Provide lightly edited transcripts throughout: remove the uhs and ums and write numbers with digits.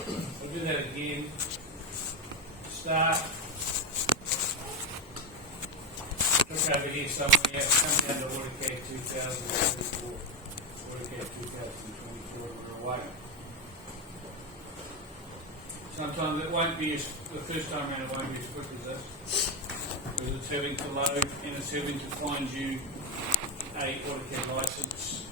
I'll do that again. Start. Look over here somewhere. Come down to AutoCAD 2024. AutoCAD 2024. We're away. Sometimes it won't be the first time around. It won't be as quick as this because it's having to load and it's having to find you a AutoCAD license.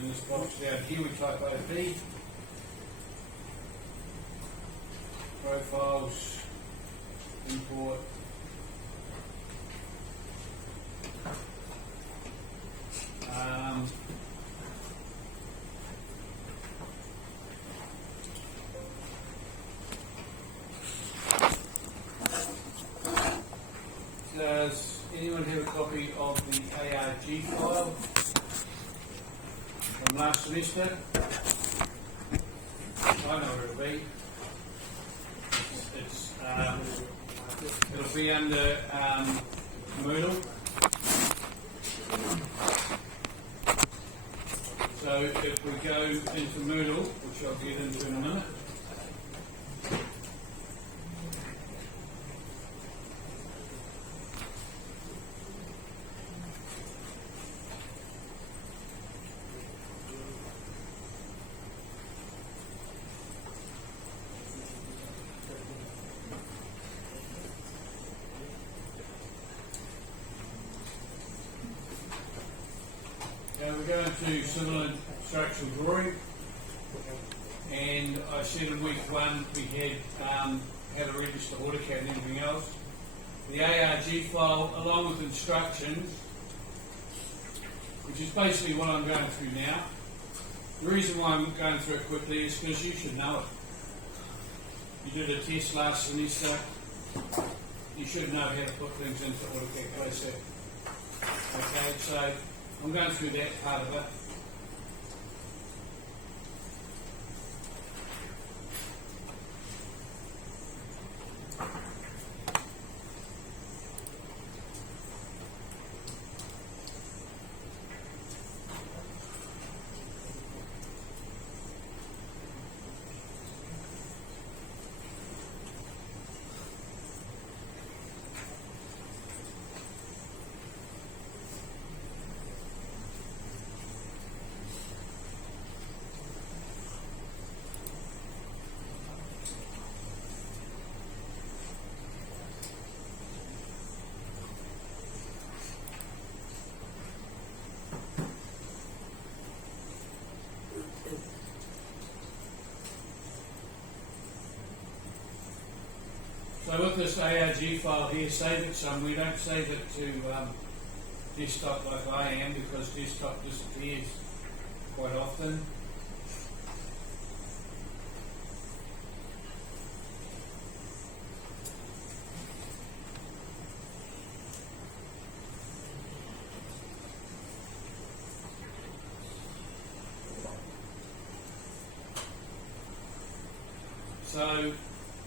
In this box down here we type OP, profiles, import, does anyone have a copy of the ARG file from last semester? I know where it'll be. It'll be under Moodle. So if we go into Moodle, which I'll get into in a minute, we're going to civil and structural drawing, and I said in week 1 we had how to register AutoCAD and everything else. The ARG file, along with instructions, which is basically what I'm going through now. The reason why I'm going through it quickly is because you should know it. You did a test last semester. You should know how to put things into AutoCAD Classic. Okay, so I'm going through that part of it. So with this ARG file here, save it somewhere. Don't save it to desktop like I am, because desktop disappears quite often. So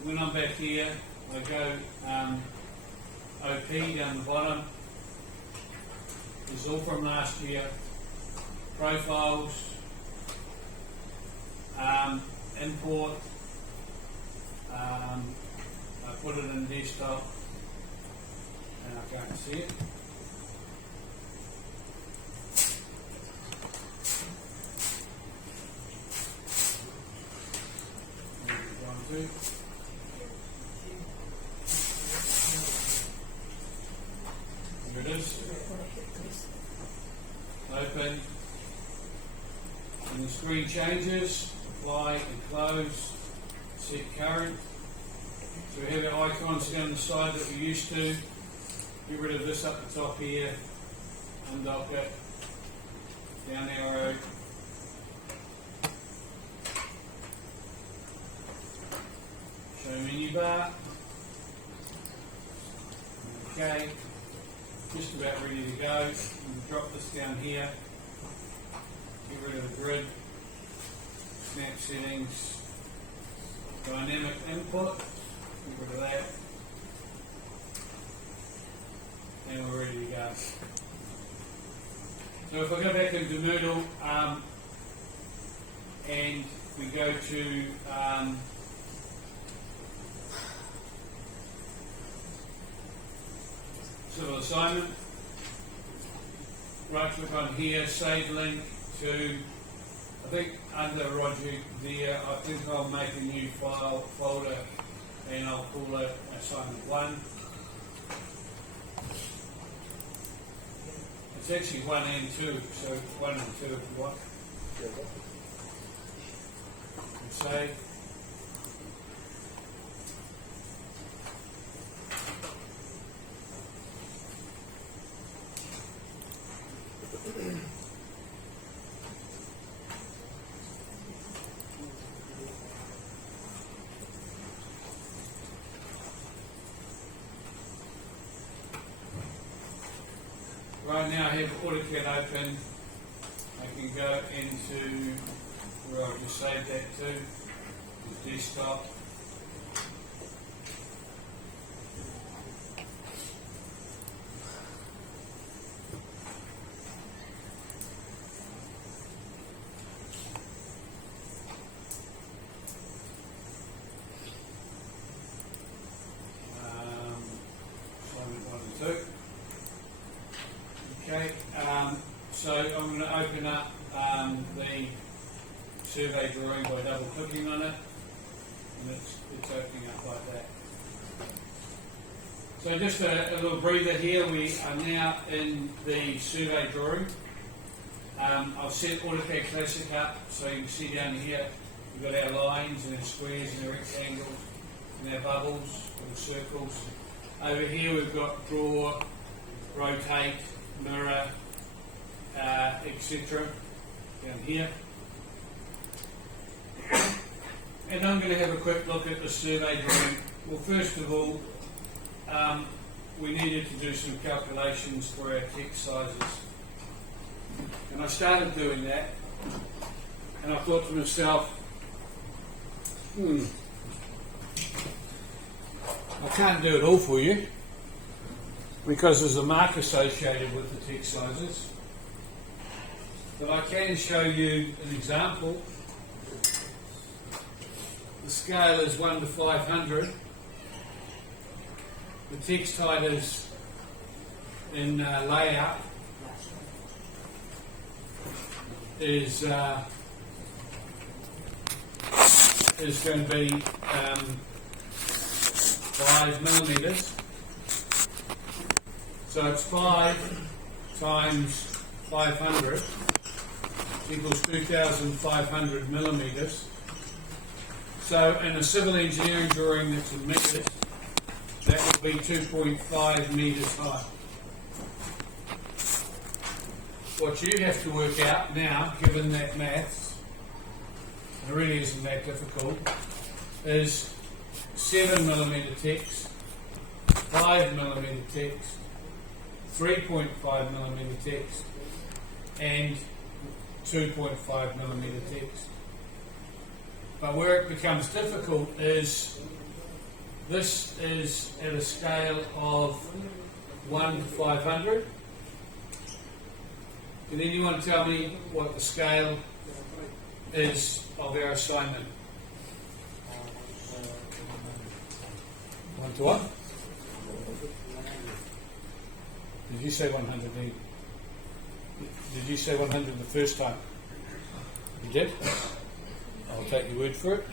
when I'm back here, I go OP down the bottom. This is all from last year. Profiles, import. I put it in desktop, and I can't see it. Here it is. Open. And the screen changes. Apply and close. Set current. So we have our icons down the side that we used to. Get rid of this up the top here. Undock it. Down arrow. Show menu bar. Okay, just about ready to go. I'm going to drop this down here, get rid of the grid, snap settings, dynamic input, get rid of that, and we're ready to go. So if I go back into Moodle and we go to civil assignment, right click on here, save link to, I think under Roger there, I think I'll make a new folder and I'll call it assignment 1. It's actually 1 and 2, so 1 and 2 if you want. And save. Right now I have AutoCAD open. I can go into where I just saved that to, the desktop. Assignment 1 and 2. Okay, so I'm going to open up the survey drawing by double clicking on it, and it's opening up like that. So just a little breather here, we are now in the survey drawing. I've set AutoCAD Classic up, so you can see down here we've got our lines and our squares and our rectangles and our bubbles and circles. Over here we've got draw, rotate, mirror, etc. down here. And I'm going to have a quick look at the survey drawing. Well, first of all, we needed to do some calculations for our text sizes. And I started doing that, and I thought to myself, I can't do it all for you, because there's a mark associated with the text sizes. But I can show you an example. The scale is 1 to 500. The text height is in layout is going to be 5 millimeters. So it's 5 times 500 equals 2,500 millimeters. So in a civil engineering drawing that's in meters, that would be 2.5 meters high. What you have to work out now, given that maths, it really isn't that difficult, is 7 millimeter text, 5 millimeter text, 3.5 millimeter text, and 2.5 millimeter text. But where it becomes difficult is this is at a scale of 1 to 500. Can anyone tell me what the scale is of our assignment? 1 to what? Did you say 100? Did you say 100 the first time? You did? I'll take your word for it.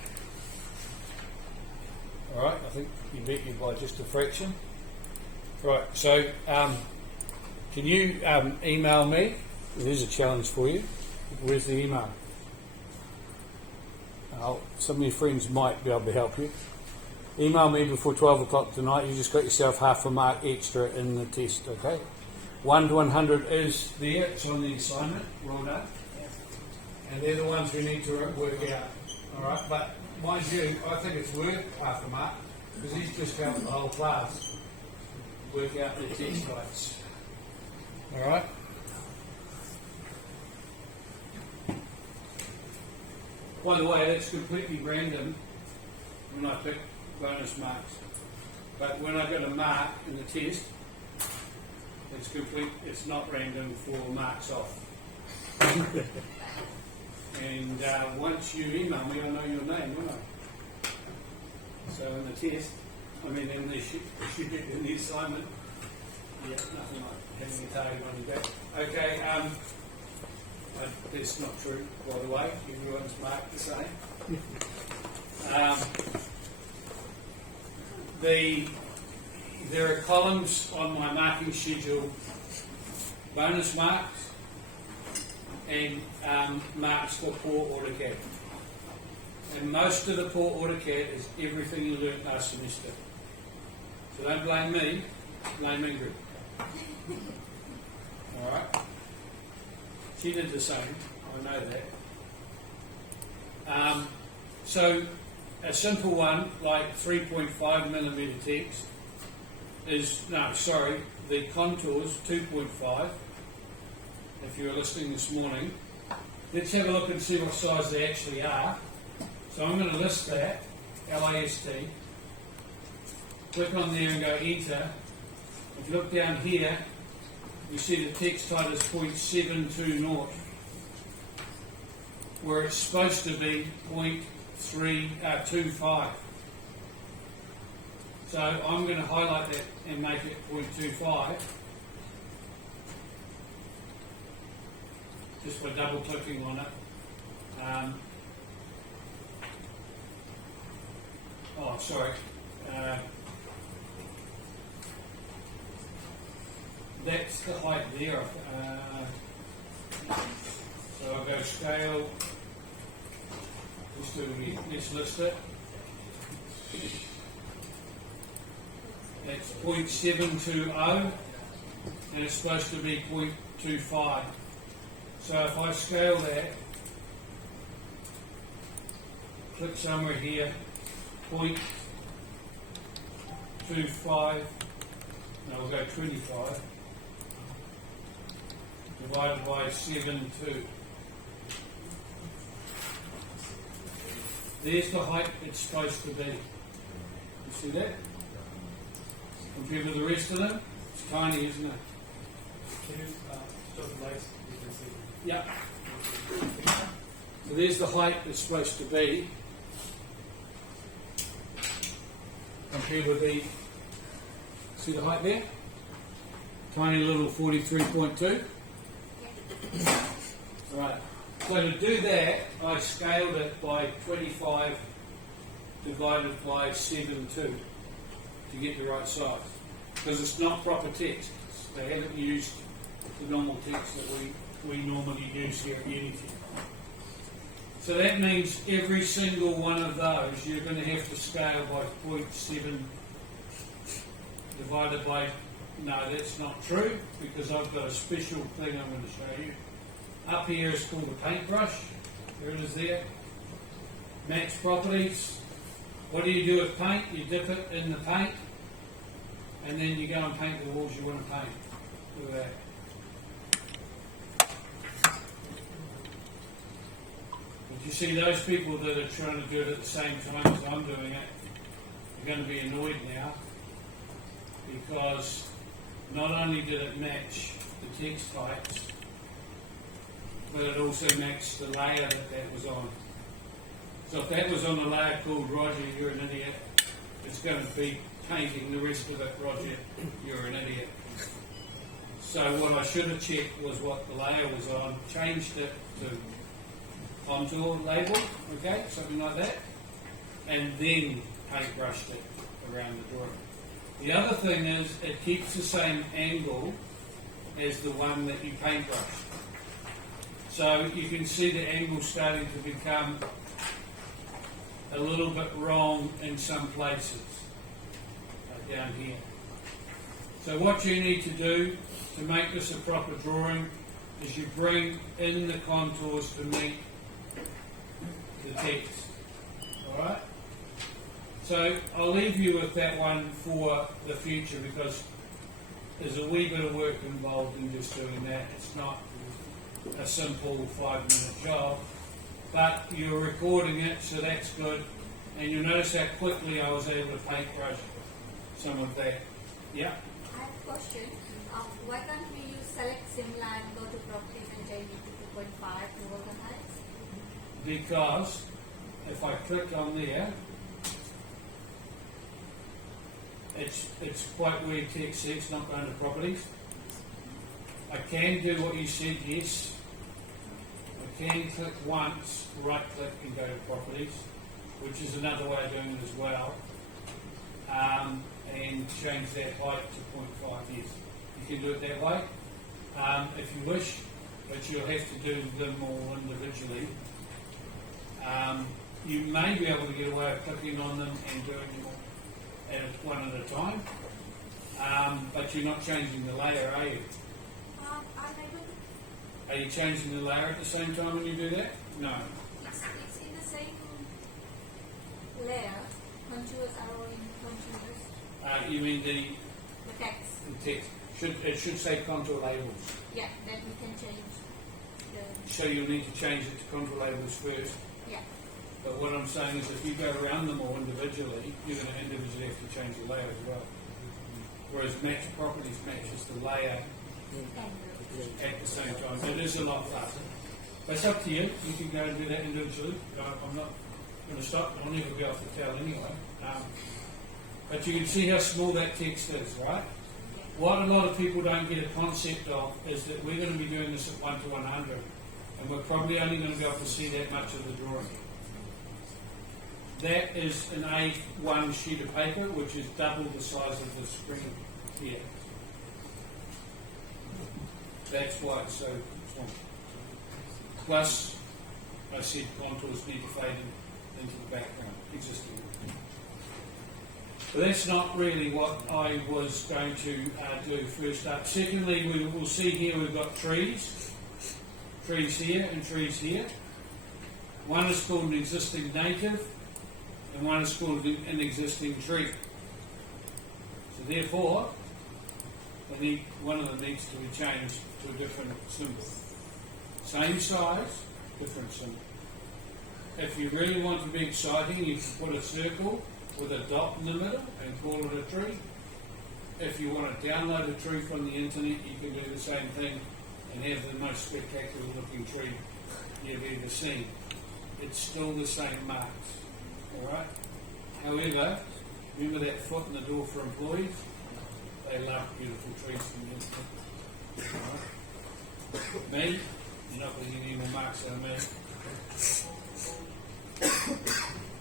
Alright, I think you beat me by just a fraction. Right, so can you email me? Here's a challenge for you. Where's the email? Some of your friends might be able to help you. Email me before 12 o'clock tonight. You just got yourself half a mark extra in the test, okay? 1 to 100 is there. It's on the assignment. Well done. And they're the ones we need to work out. All right, but mind you, I think it's worth half a mark because he's just helped the whole class. work out the text heights. Alright? By the way, that's completely random when I pick bonus marks. But when I got a mark in the test, it's not random for marks off. And once you email me, I know your name, won't I? So in the test, in the assignment, yeah, nothing like having a target on your back. Okay, that's not true, by the way. Everyone's marked the same. There are columns on my marking schedule: bonus marks and marks for poor AutoCAD. And most of the poor AutoCAD is everything you learnt last semester. So don't blame me, blame Ingrid. Alright? She did the same, I know that. So a simple one, like 3.5mm text, the contours 2.5, if you were listening this morning. Let's have a look and see what size they actually are. So I'm going to list that, LAST, click on there and go enter. If you look down here, you see the text height is 0.720, where it's supposed to be 0.325. So I'm going to highlight that and make it 0.25, just by double clicking on it. That's the height there. So I'll go scale. Let's do it again. Let's list it. That's 0.720 and it's supposed to be 0.25. So if I scale that, click somewhere here, 0.25, no, we'll go 25, divided by 7.2. There's the height it's supposed to be. You see that? Compared with the rest of them, it's tiny, isn't it? Can you stop the lights? You can see. Yeah. So there's the height it's supposed to be. Compared with the, see the height there? Tiny little 43.2. Right. So to do that, I scaled it by 25 divided by 7.2 to get the right size. Because it's not proper text. They haven't used the normal text that we normally use here at Unity. So that means every single one of those you're going to have to scale by 0.7 divided by, no, that's not true, because I've got a special thing I'm going to show you. Up here is called a paintbrush. There it is there. Match properties. What do you do with paint? You dip it in the paint and then you go and paint the walls you want to paint. Look at that. But you see, those people that are trying to do it at the same time as I'm doing it are going to be annoyed now, because not only did it match the text heights, but it also matched the layer that was on. So if that was on a layer called Roger, you're an idiot. It's going to be painting the rest of it, Roger, you're an idiot. So what I should have checked was what the layer was on, changed it to contour label, okay, something like that, and then paintbrushed it around the drawing. The other thing is it keeps the same angle as the one that you paintbrushed. So you can see the angle starting to become a little bit wrong in some places, like down here. So what you need to do to make this a proper drawing is you bring in the contours to meet the text. Alright? So I'll leave you with that one for the future, because there's a wee bit of work involved in just doing that. It's not a simple 5-minute job, but you're recording it, so that's good. And you'll notice how quickly I was able to paintbrush some of that. Yeah? I have a question. Why can't we use select Simla and go to properties and change it to 2.5 to organize? Because if I click on there, it's quite weird text, it's not going to properties. I can do what you said, yes. I can click once, right click and go to properties, which is another way of doing it as well. And change that height to 0.5, yes. You can do it that way if you wish, but you'll have to do them all individually. You may be able to get away with clicking on them and doing them all one at a time, but you're not changing the layer, are you? I'm able to. Are you changing the layer at the same time when you do that? No. It's in the same layer. Contours are in contours. You mean the text. text? It should say contour labels. Yeah, then we can change the. So you'll need to change it to contour labels first. Yeah. But what I'm saying is if you go around them all individually, you're going to individually have to change the layer as well. Whereas match properties matches the layer at the same time. So it is a lot faster. But it's up to you. You can go and do that individually. I'm not going to stop. I'll never be able to tell anyway. But you can see how small that text is, right? What a lot of people don't get a concept of is that we're going to be doing this at 1 to 100. And we're probably only going to be able to see that much of the drawing. That is an A1 sheet of paper, which is double the size of the screen here. That's why it's so small. Plus, I said contours need to fade into the background, existing. But that's not really what I was going to do first up. Secondly, we will see here we've got trees here and trees here. One is called an existing native, and one is called an existing tree. So therefore, one of them needs to be changed to a different symbol. Same size, different symbol. If you really want to be exciting, you can put a circle with a dot in the middle and call it a tree. If you want to download a tree from the internet, you can do the same thing and have the most spectacular looking tree you've ever seen. It's still the same marks. Alright? However, remember that foot in the door for employees? They love beautiful trees from the internet. Alright? Me? You're not getting any more marks on me.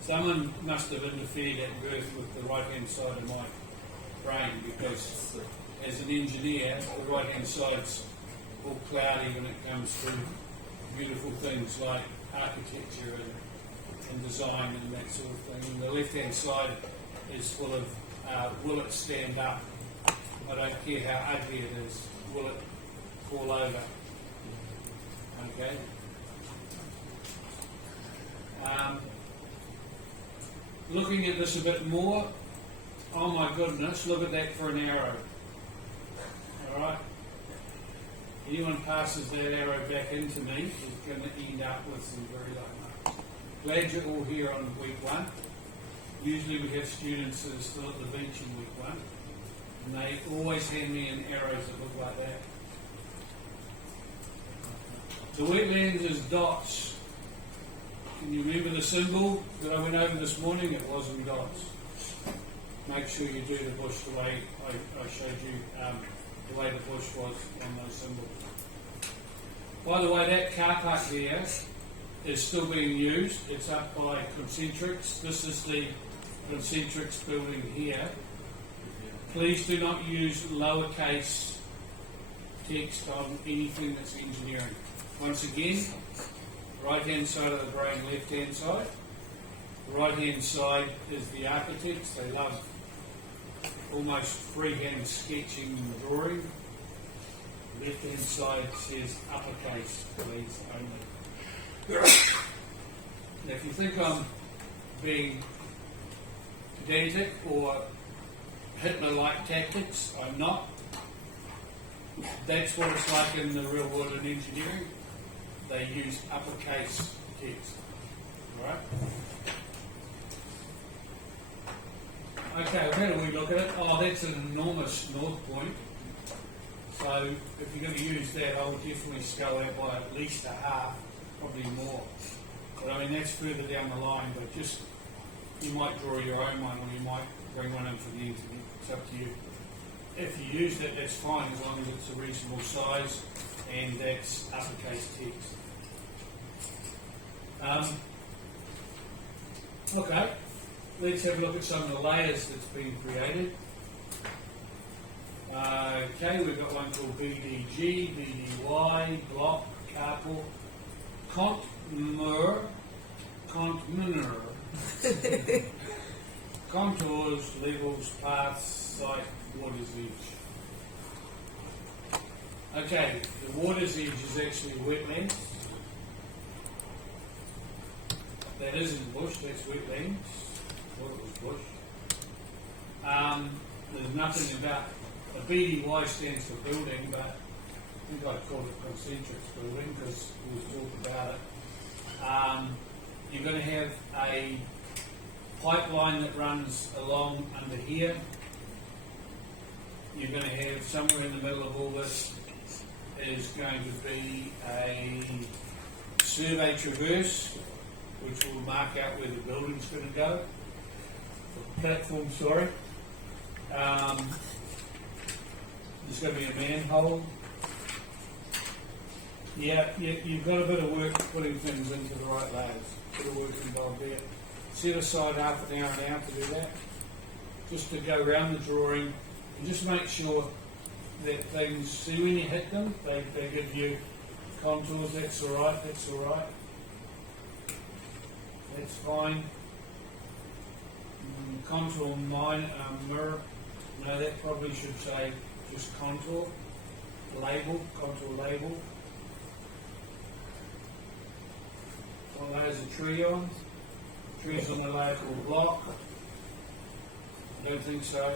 Someone must have interfered at birth with the right-hand side of my brain because as an engineer, the right-hand side's all cloudy when it comes to beautiful things like architecture and design and that sort of thing. And the left-hand side is full of will it stand up? I don't care how ugly it is. Will it fall over? Okay? Looking at this a bit more, oh my goodness, look at that for an arrow. Alright? Anyone passes that arrow back into me is going to end up with some very low marks. Glad you're all here on week 1. Usually we have students that are still at the beach in week 1, and they always hand me in arrows that look like that. The wetlands is dots. Can you remember the symbol that I went over this morning? It wasn't dots. Make sure you do the bush the way I showed you the way the bush was on those symbols. By the way, that car park there is still being used. It's up by Concentrix. This is the Concentrix building here. Please do not use lowercase text on anything that's engineering. Once again, right-hand side of the brain, left-hand side. The right-hand side is the architects. They love almost freehand sketching and drawing. Left-hand side says uppercase, please, only. Now, if you think I'm being pedantic or Hitler-like tactics, I'm not. That's what it's like in the real world in engineering. They use uppercase text. Alright? Okay, how do we look at it? Oh, that's an enormous north point. So if you're going to use that, I would definitely scale that by at least a half, probably more. But I mean, that's further down the line, but just, you might draw your own one, or you might bring one in for the interview. It's up to you. If you use that, that's fine, as long as it's a reasonable size and that's uppercase text. Okay, let's have a look at some of the layers that's been created. Okay, we've got one called BDG, BDY, block, carpal, contmur, contours, levels, paths, site, water's edge. Okay, the water's edge is actually wetlands. That isn't bush, that's wetlands. Thought it was bush. There's nothing about, a BDY stands for building, but I think I called it concentric building because we talked about it. You're going to have a pipeline that runs along under here. You're going to have somewhere in the middle of all this is going to be a survey traverse, which will mark out where the building's going to go. Platform, sorry. There's going to be a manhole. Yeah, you've got a bit of work putting things into the right layers. Bit of work involved there. Set aside half an hour to do that. Just to go around the drawing and just make sure that things, see when you hit them, they give you contours, that's alright, that's fine. Contour mirror, no, that probably should say just contour label. What layer is a tree on? Trees on a layer called block. I don't think so.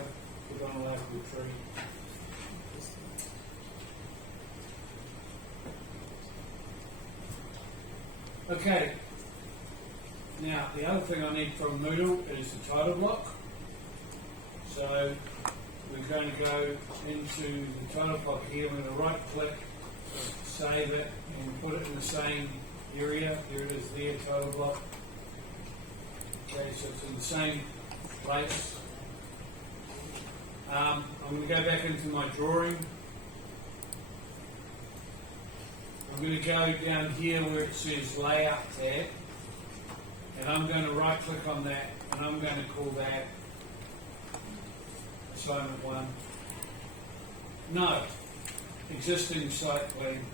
Put on a layer called tree. Okay. Now, the other thing I need from Moodle is the title block. So, we're going to go into the title block here. I'm going to right click, save it, and put it in the same area. Here it is there, title block. Okay, so it's in the same place. I'm going to go back into my drawing. I'm going to go down here where it says Layout tab, and I'm going to right click on that, and I'm going to call that Assignment 1. No, Existing Site Plan.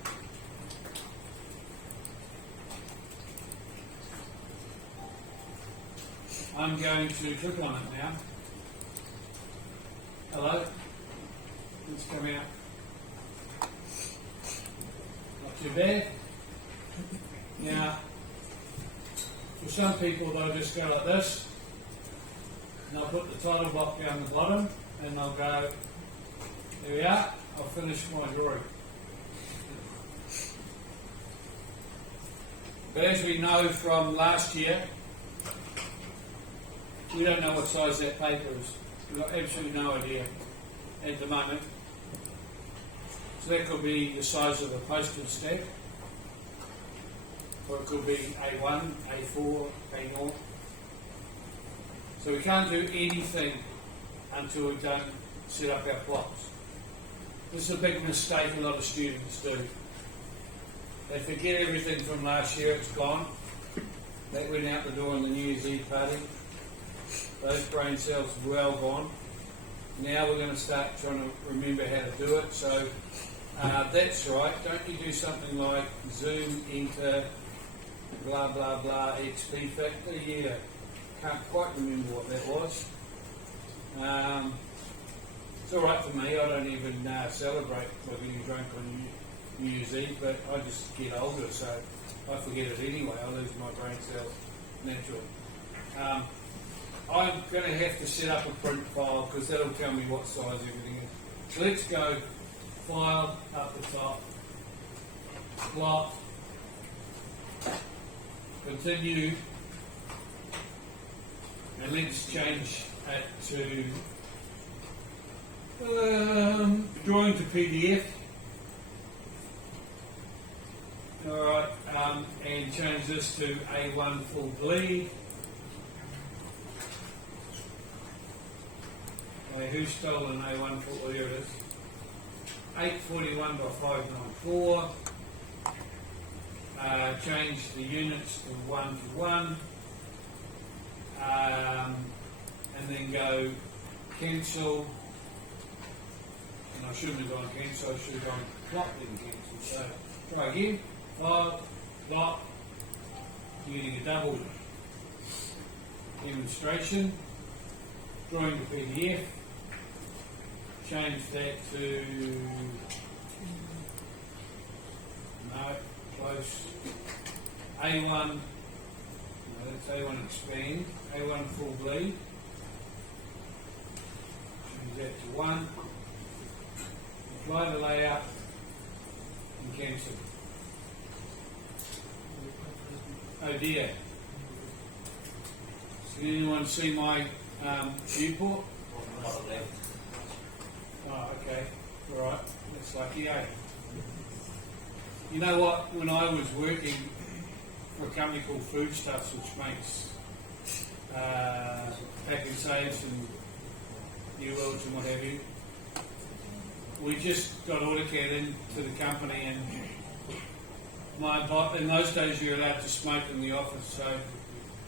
I'm going to click on it now. Hello? Let's come out. Not too bad. Now, for some people they'll just go like this, and I'll put the title block down the bottom, and they'll go, there we are, I'll finish my drawing. But as we know from last year, we don't know what size that paper is. We've got absolutely no idea at the moment. So that could be the size of a postage stamp, or it could be A1, A4, A0. So we can't do anything until we've done set up our plots. This is a big mistake a lot of students do. They forget everything from last year, it's gone. That went out the door on the New Year's Eve party. Those brain cells are well gone. Now we're going to start trying to remember how to do it. So that's right. Don't you do something like zoom, enter, blah, blah, blah, XP factor. Yeah, can't quite remember what that was. It's all right for me. I don't even celebrate getting drunk on New Year's Eve, but I just get older, so I forget it anyway. I lose my brain cells naturally. I'm going to have to set up a print file because that'll tell me what size everything is. So let's go file up the top, plot, continue, and let's change it to drawing to PDF. Alright, and change this to A1 full bleed. Okay, who's stolen A1 full? Oh, here it is. 841 by 594. Change the units to 1 to 1. And then go cancel. And I shouldn't have gone cancel, I should have gone plot then cancel. So try again. File, plot, using a double demonstration, drawing to PDF, change that to, no, close, A1, no, that's A1 expand, A1 full bleed, change that to 1, apply the layout, and cancel. Oh dear. Can anyone see my viewport? Oh, okay. Alright. That's lucky, eh? You know what? When I was working for a company called Foodstuffs, which makes pack and saves and New Worlds and what have you, we just got AutoCAD into the company, and my boss, in those days you were allowed to smoke in the office, so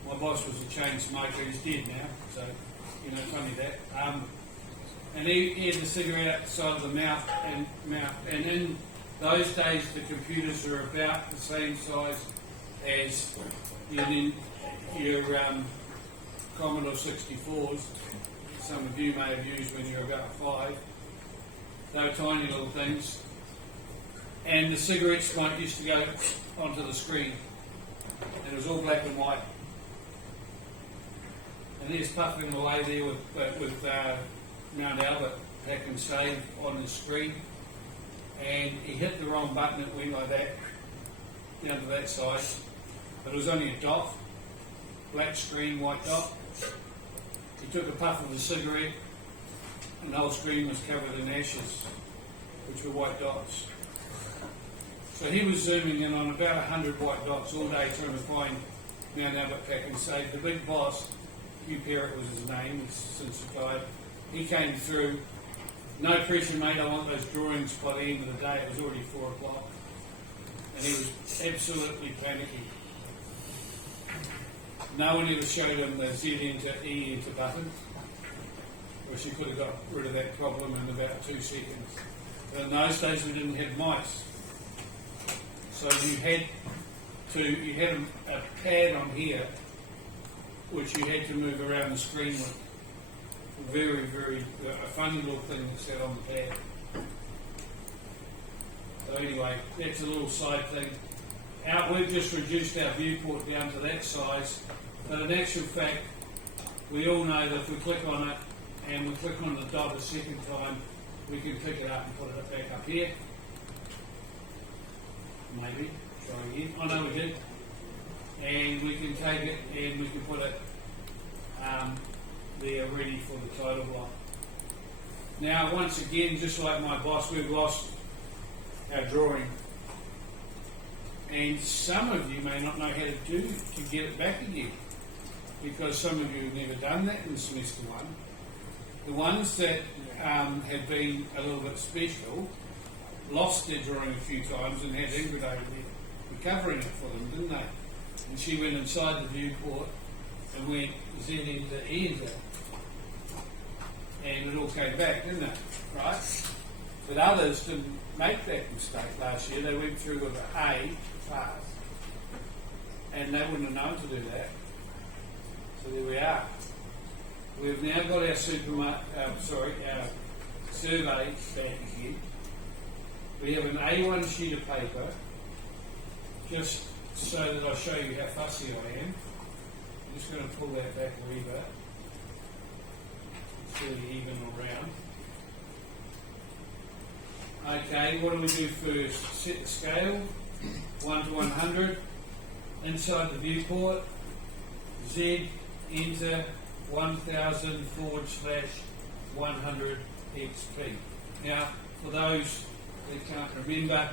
my boss was a chain smoker. He's dead now, so you know, funny that. And he had the cigarette outside of the mouth, and in those days the computers were about the same size as your Commodore 64s. Some of you may have used when you were about 5. They were tiny little things. And the cigarette smoke used to go onto the screen. And it was all black and white. And he's puffing away there with Mount Albert pack and save on the screen. And he hit the wrong button, it went like that, down to that size. But it was only a dot, black screen, white dot. He took a puff of the cigarette, and the whole screen was covered in ashes, which were white dots. So he was zooming in on about 100 white dots all day trying to find Mount Albert pack and save. The big boss, Hugh Perrott was his name, he's since he died, he came through. No pressure, mate, I want those drawings by the end of the day. It was already 4 o'clock. And he was absolutely panicky. No one ever showed him the Z enter, E enter button, which he could have got rid of that problem in about 2 seconds. But in those days we didn't have mice. So you had a pad on here which you had to move around the screen with. Very, very, a funny little thing that sat on the pad. So anyway, that's a little side thing. We've just reduced our viewport down to that size, but in actual fact, we all know that if we click on it and we click on the dot a second time, we can pick it up and put it back up here. Maybe. Try again. Oh no, we did. And we can take it and we can put it there ready for the title block. Now, once again, just like my boss, we've lost our drawing. And some of you may not know how to get it back again, because some of you have never done that in semester 1. The ones that have been a little bit special lost their drawing a few times and had Ingrid over there recovering it for them, didn't they? And she went inside the viewport and went Z enter, E enter, and it all came back, didn't it? Right? But others didn't make that mistake last year. They went through with an A fast, and they wouldn't have known to do that. So there we are. We've now got our our survey back again. We have an A1 sheet of paper, just so that I show you how fussy I am. I'm just going to pull that back a wee bit. It's really even around. Okay, what do we do first? Set the scale, 1 to 100, inside the viewport, Z, enter 1000/100 XP. Now, for those that can't remember,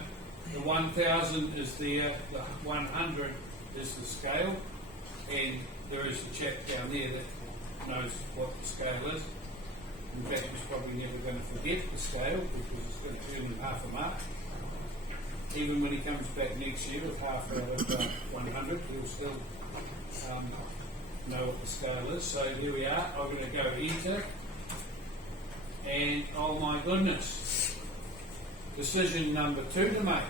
the 1000 is there, the 100 is the scale, and there is a chap down there that knows what the scale is. In fact, he's probably never going to forget the scale because it's going to earn him half a mark. Even when he comes back next year with half out of 100, he'll still know what the scale is. So here we are. I'm going to go enter. And oh my goodness, decision number 2 to make.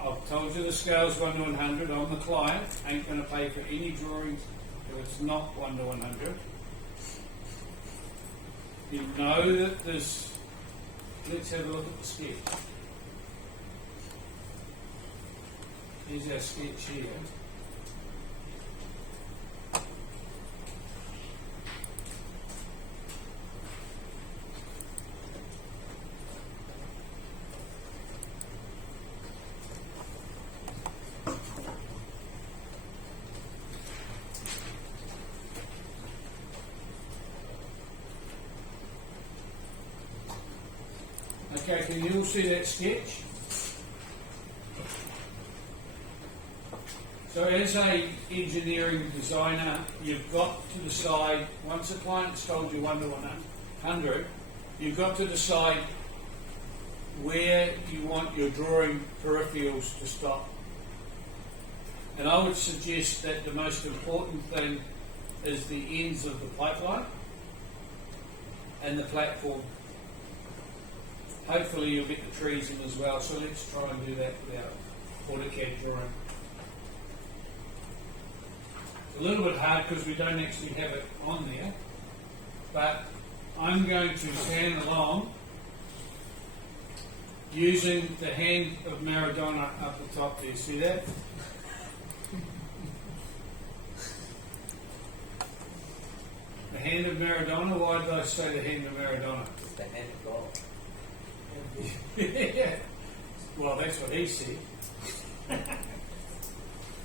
I've told you the scale's 1 to 100. I'm the client. Ain't going to pay for any drawings if it's not 1 to 100. You know that there's. Let's have a look at the sketch. Here's our sketch here. Okay, can you all see that sketch? So as a engineering designer, you've got to decide, once a client's told you 1 to 100, you've got to decide where you want your drawing peripherals to stop. And I would suggest that the most important thing is the ends of the pipeline and the platform. Hopefully you'll get the trees in as well, so let's try and do that with our AutoCAD drawing. It's a little bit hard because we don't actually have it on there, but I'm going to sand along using the hand of Maradona up the top there. See that? The hand of Maradona. Why did I say the hand of Maradona? It's the hand of God. Yeah. Well, that's what he said.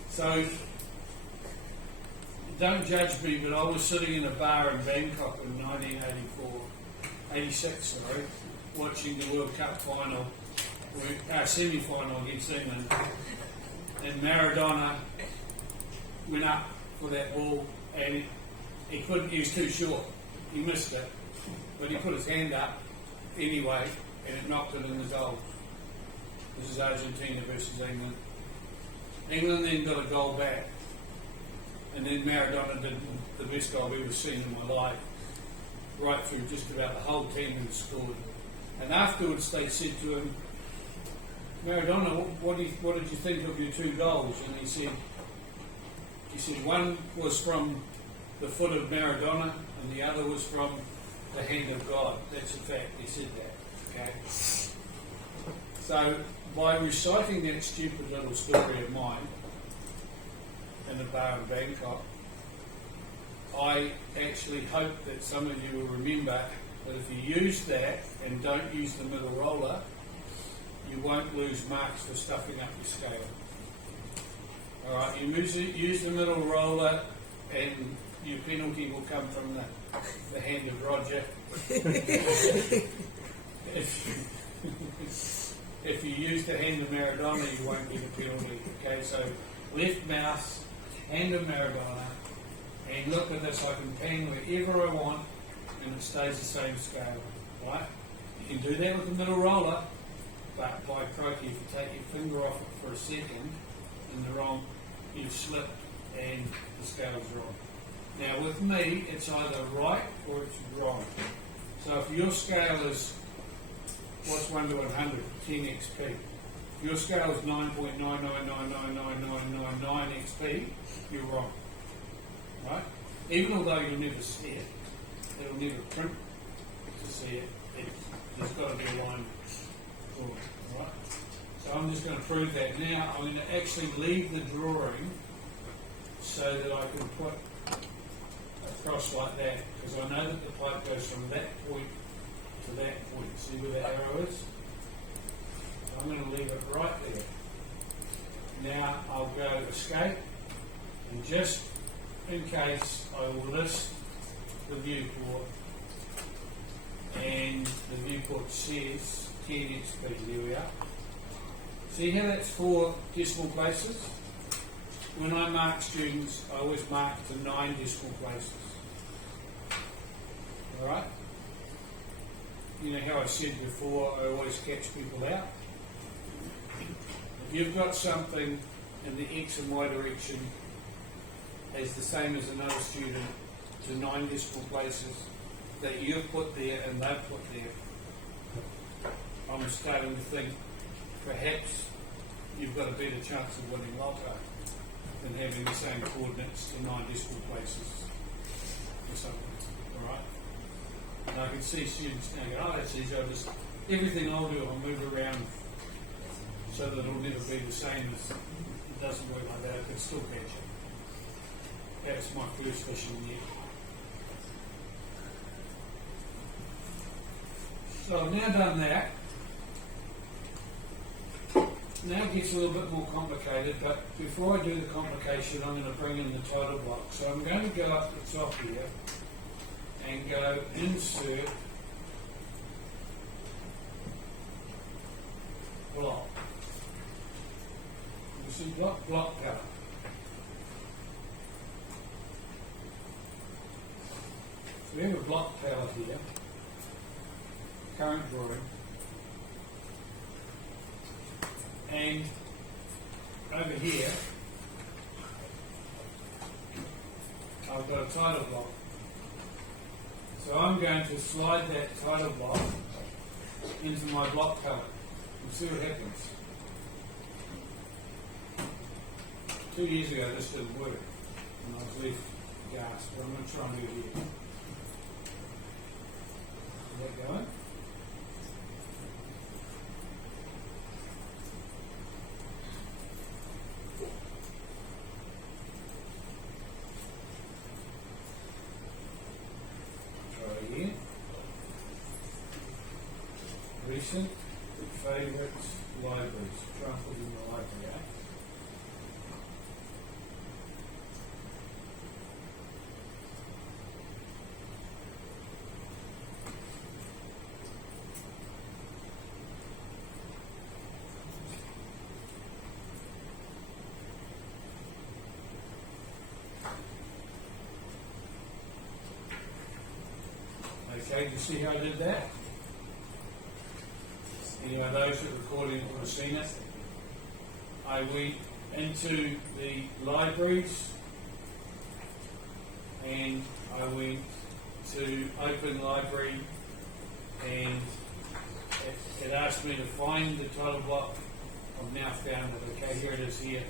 So, don't judge me, but I was sitting in a bar in Bangkok in 86, sorry, watching the World Cup final, semi-final against England, and Maradona went up for that ball, and he couldn't. He was too short. He missed it, but he put his hand up anyway, and it knocked it in the goal. This is Argentina versus England. England then got a goal back, and then Maradona did the best goal I've ever seen in my life, right through just about the whole team and scored. And afterwards they said to him, Maradona, what did you think of your 2 goals? And he said, one was from the foot of Maradona, and the other was from the hand of God. That's a fact. He said that. Okay. So by reciting that stupid little story of mine in a bar in Bangkok, I actually hope that some of you will remember that if you use that and don't use the middle roller, you won't lose marks for stuffing up your scale. Alright, you use the middle roller and your penalty will come from the hand of Roger. If you use the hand of Maradona, you won't get a penalty. Okay, so left mouse, hand of Maradona, and look at this, I can pan wherever I want, and it stays the same scale, right? You can do that with the middle roller, but by crikey, if you take your finger off it for a second, in the wrong, you've slipped, and the scale's wrong. Now with me, it's either right or it's wrong. So if your scale is, what's 1 to 100? 10 XP. If your scale is 9.9999999 XP, you're wrong. Right? Even although you'll never see it, it'll never print to see it, there's got to be a line for it. Right? So I'm just going to prove that. Now I'm going to actually leave the drawing so that I can put across like that, because I know that the pipe goes from that point to that point. See where the arrow is? So I'm going to leave it right there. Now I'll go escape, and just in case I will list the viewport, and the viewport says 10 XP. Here we are. See how that's 4 decimal places? When I mark students, I always mark to 9 decimal places. Alright? You know how I said before, I always catch people out? If you've got something in the X and Y direction as the same as another student to 9 decimal places that you've put there and they've put there, I'm starting to think perhaps you've got a better chance of winning Lotto than having the same coordinates to 9 decimal places or something. Alright? And I can see students now go, oh, that's easy, everything I'll do, I'll move around so that it'll never be the same as, it doesn't work like that, I can still catch it. That's my first fishing net. So I've now done that. Now it gets a little bit more complicated, but before I do the complication, I'm going to bring in the title block. So I'm going to go up the top here and go insert block. You see block palette. So we have a block palette here, current drawing. And over here, I've got a title block. So I'm going to slide that title block into my block palette and see what happens. 2 years ago this didn't work and I was left gasped, but I'm going to try and do it here. Is that going? Recent favourites libraries. Try and put in the library. Okay, you see how I did that? Anyway, those that are recording would have seen it. I went into the libraries and I went to open library and it asked me to find the title block. I've now found it. Okay, here it is here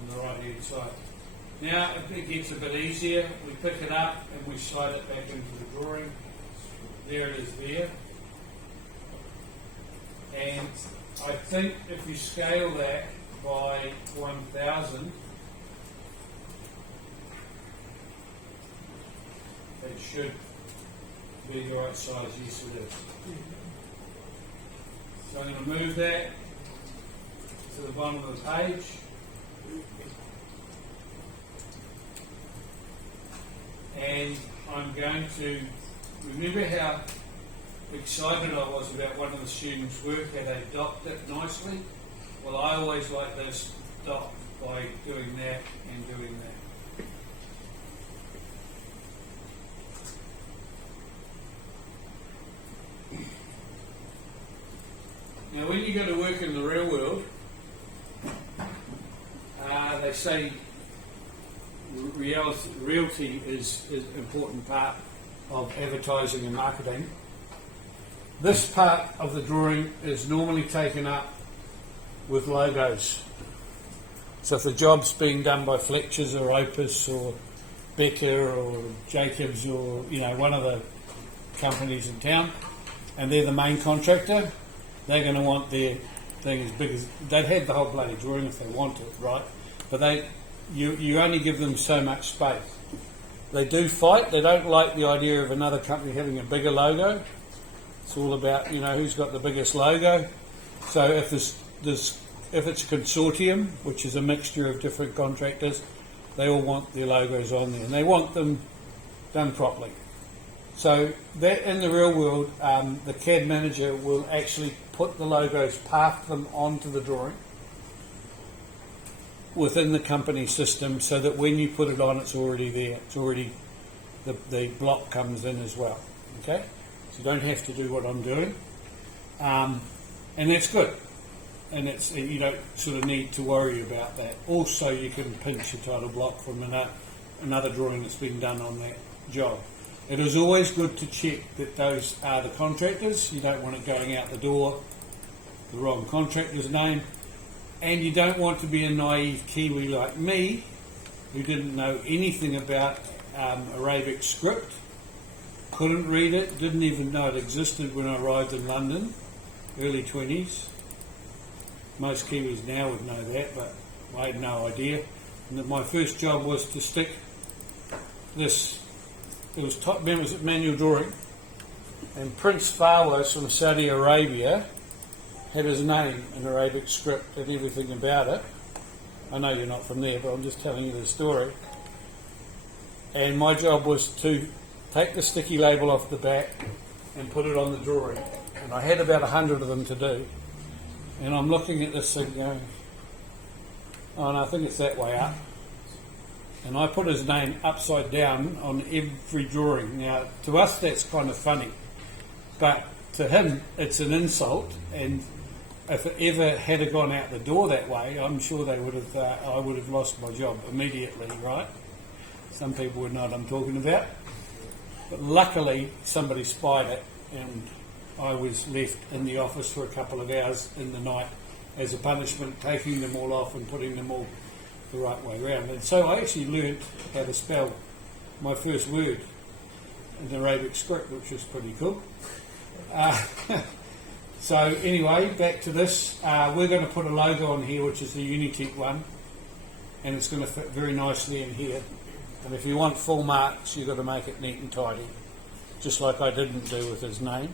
on the right hand side. Now it gets a bit easier. We pick it up and we slide it back into the drawing. There it is there. And I think if you scale that by 1000, it should be the right size. Yes, it is. So I'm going to move that to the bottom of the page. And I'm going to remember how excited I was about one of the students' work, how they docked it nicely. Well, I always like this dock by doing that and doing that. Now, when you go to work in the real world, they say realty is an important part of advertising and marketing. This part of the drawing is normally taken up with logos. So if the job's being done by Fletcher's or Opus or Becker or Jacobs or one of the companies in town, and they're the main contractor, they're going to want their thing as big as they'd have the whole bloody drawing if they want it, right? But you only give them so much space. They do fight. They don't like the idea of another company having a bigger logo. It's all about, you know, who's got the biggest logo. So if if it's a consortium, which is a mixture of different contractors, they all want their logos on there, and they want them done properly. So that in the real world, the CAD manager will actually put the logos, path them onto the drawing within the company system, so that when you put it on, it's already there. It's already, the block comes in as well. Okay, so you don't have to do what I'm doing, and that's good. And it's, you don't sort of need to worry about that. Also, you can pinch your title block from another drawing that's been done on that job. It is always good to check that those are the contractors. You don't want it going out the door, the wrong contractor's name. And you don't want to be a naive Kiwi like me, who didn't know anything about Arabic script, couldn't read it, didn't even know it existed when I arrived in London, early 20s. Most Kiwis now would know that, but I had no idea. And that my first job was to stick this, it was manual drawing, and Prince Fawaz from Saudi Arabia had his name in Arabic script and everything about it. I know you're not from there, but I'm just telling you the story. And my job was to take the sticky label off the back and put it on the drawing. And I had about 100 of them to do. And I'm looking at this thing going, oh no, I think it's that way up. And I put his name upside down on every drawing. Now, to us that's kind of funny, but to him it's an insult, and if it ever had gone out the door that way, I'm sure they would have. I would have lost my job immediately, right? Some people would know what I'm talking about. But luckily, somebody spied it, and I was left in the office for a couple of hours in the night as a punishment, taking them all off and putting them all the right way around. And so I actually learnt how to spell my first word in Arabic script, which was pretty cool. So anyway, back to this. We're going to put a logo on here, which is the Unitec one, and it's going to fit very nicely in here. And if you want full marks, you've got to make it neat and tidy, just like I didn't do with his name.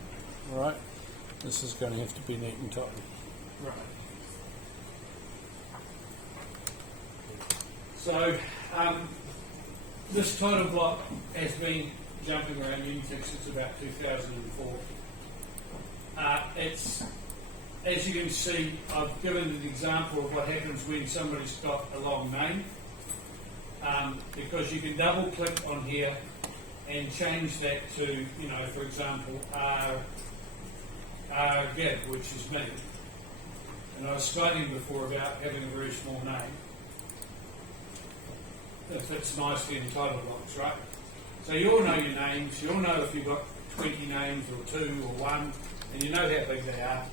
All right, this is going to have to be neat and tidy. Right. So this title block has been jumping around Unitec since about 2004. It's, as you can see, I've given an example of what happens when somebody's got a long name, because you can double click on here and change that to, you know, for example, Gib, which is me. And I was explaining before about having a very small name. It fits nicely in title blocks, right? So you all know your names, you all know if you've got 20 names or 2 or 1, and you know how big they are.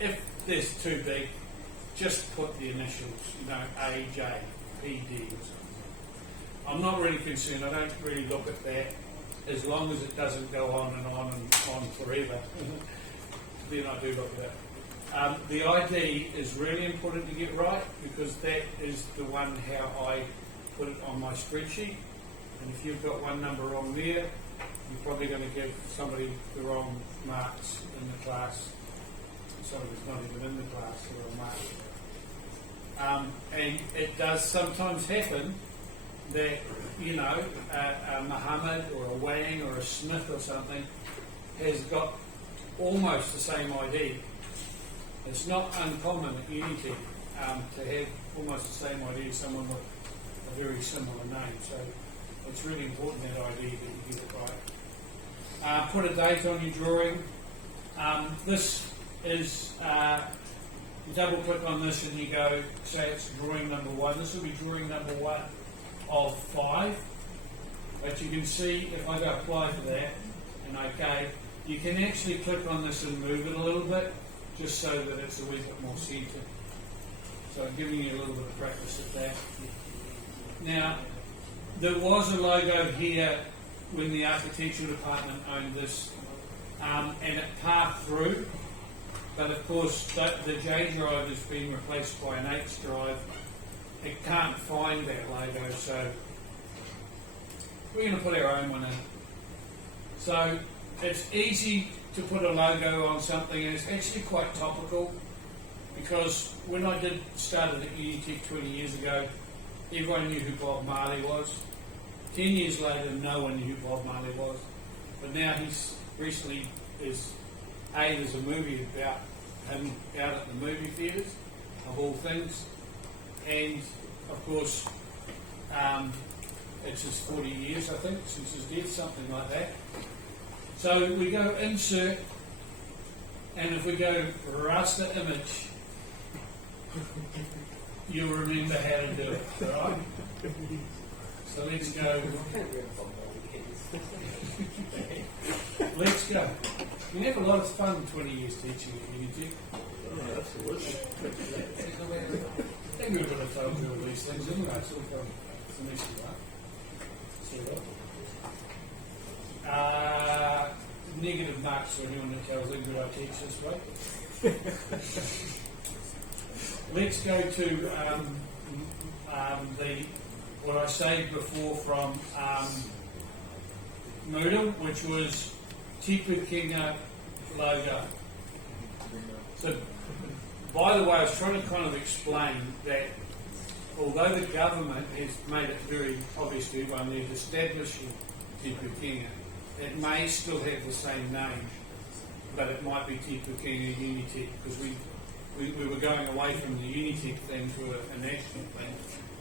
If there's too big, just put the initials, you know, A, J, P, D or something. I'm not really concerned, I don't really look at that, as long as it doesn't go on and on and on forever. Then I do look at that. The ID is really important to get right, because that is the one how I put it on my spreadsheet. And if you've got one number wrong there, you're probably going to give somebody the wrong marks in the class. Somebody's not even in the class, the wrong marks. And it does sometimes happen that, you know, a Muhammad or a Wang or a Smith or something has got almost the same ID. It's not uncommon at Unitec to have almost the same ID as someone with a very similar name. So it's really important, that ID, that you get it right. Put a date on your drawing. This is, you double click on this and you go, say it's drawing number 1. This will be drawing number 1 of 5. But you can see if I go apply for that and OK, you can actually click on this and move it a little bit, just so that it's a wee bit more centered. So I'm giving you a little bit of practice at that. Now, there was a logo here when the architectural department owned this, and it passed through, but of course the J drive has been replaced by an H drive. It can't find that logo, so we're going to put our own one in. So it's easy to put a logo on something, and it's actually quite topical, because when I did started at Unitec 20 years ago, everyone knew who Bob Marley was. 10 years later, no one knew who Bob Marley was. But now there's a movie about him out at the movie theatres, of all things. And, of course, it's just 40 years, I think, since his death, something like that. So we go insert, and if we go raster image, you'll remember how to do it, alright? So let's go. Let's go. We have a lot of fun 20 years teaching at Unitec. I think we would have told you all these things anyway, so we'll go to the next one. Negative marks for anyone that tells Ingrid I teach this way. Let's go to what I saved before from Moodle, which was Tipu Kinga logo. So, by the way, I was trying to kind of explain that although the government has made it very obvious to everyone they're establishing Tipu Kinga, it may still have the same name, but it might be Tipu Kinga Unitec, because we were going away from the Unitec thing to a national thing,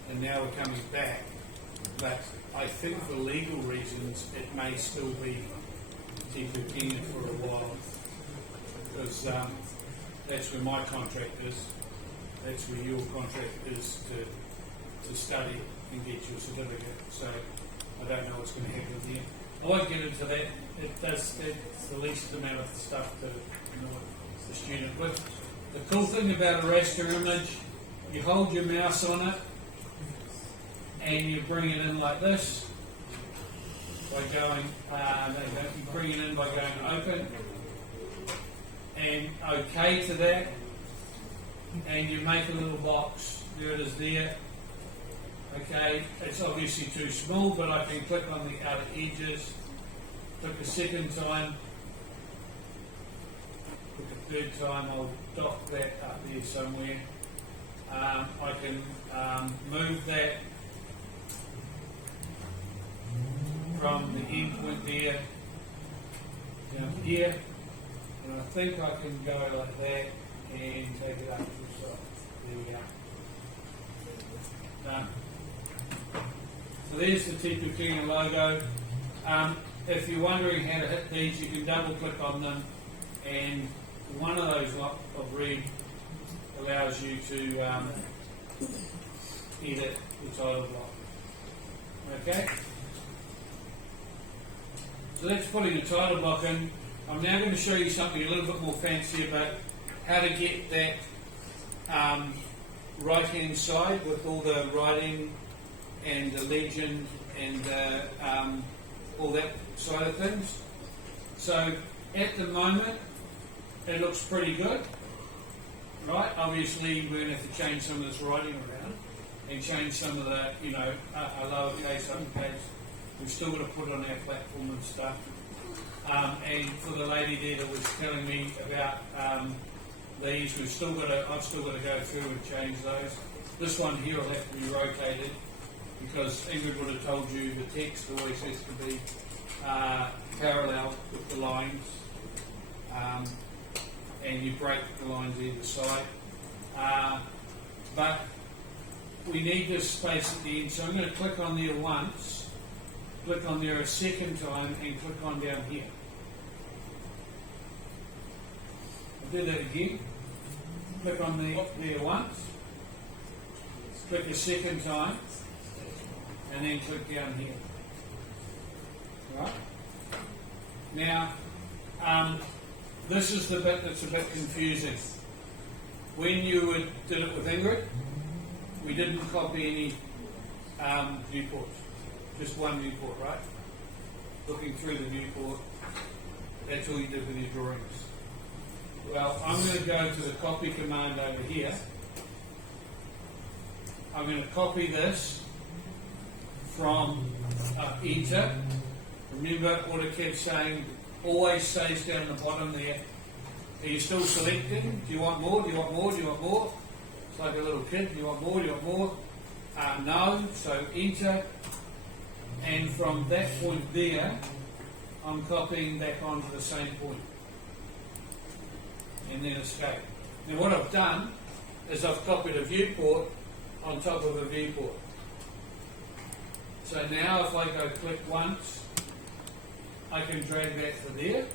and now we're coming back. But I think for legal reasons, it may still be Tipu Kinga for a while, because that's where my contract is. That's where your contract is to study and get your certificate. So I don't know what's going to happen there. I won't get into that. That's the least amount of stuff to annoy the student with. The cool thing about a raster image, you hold your mouse on it and you bring it in like this by going, you bring it in by going open and OK to that, and you make a little box. There it is there. Okay, it's obviously too small, but I can click on the outer edges, click a second time, click a third time, I'll dock that up there somewhere. I can move that from the end point there down here, and I think I can go like that and take it up to the side. There we go. Done. So there's the Tipu Kinga logo. If you're wondering how to hit these, you can double click on them, and one of those of red allows you to edit the title block. Okay? So that's putting the title block in. I'm now going to show you something a little bit more fancy about how to get that right hand side with all the writing and the legend and all that side of things. So at the moment it looks pretty good, right? Obviously we're going to have to change some of this writing around and change some of the, a lowercase, uppercase. We've still got to put on our platform and stuff. And for the lady there that was telling me about these, I've still got to go through and change those. This one here will have to be rotated, because Ingrid would have told you the text always has to be parallel with the lines, and you break the lines either side. But we need this space at the end, so I'm going to click on there once, click on there a second time, and click on down here. I'll do that again. Click on there once, click a second time, and then click down here. Right? Now, this is the bit that's a bit confusing. When you did it with Ingrid, we didn't copy any viewports, just one viewport, right? Looking through the viewport, that's all you did with your drawings. Well, I'm going to go to the copy command over here. I'm going to copy this from enter. Remember AutoCAD saying always stays down the bottom there. Are you still selecting? Do you want more? Do you want more? Do you want more? It's like a little kid. Do you want more? Do you want more? No. So enter. And from that point there, I'm copying back onto the same point. And then escape. Now what I've done is I've copied a viewport on top of a viewport. So now if I go click once, I can drag that to there.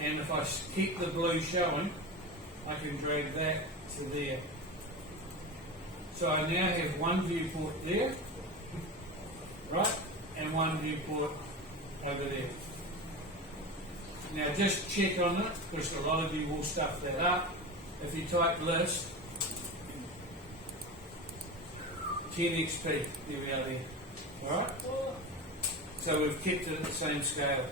And if I keep the blue showing, I can drag that to there. So I now have one viewport there, right, and one viewport over there. Now just check on it, because a lot of you will stuff that up. If you type list, 10xp, there we are there. Alright? So we've kept it at the same scale.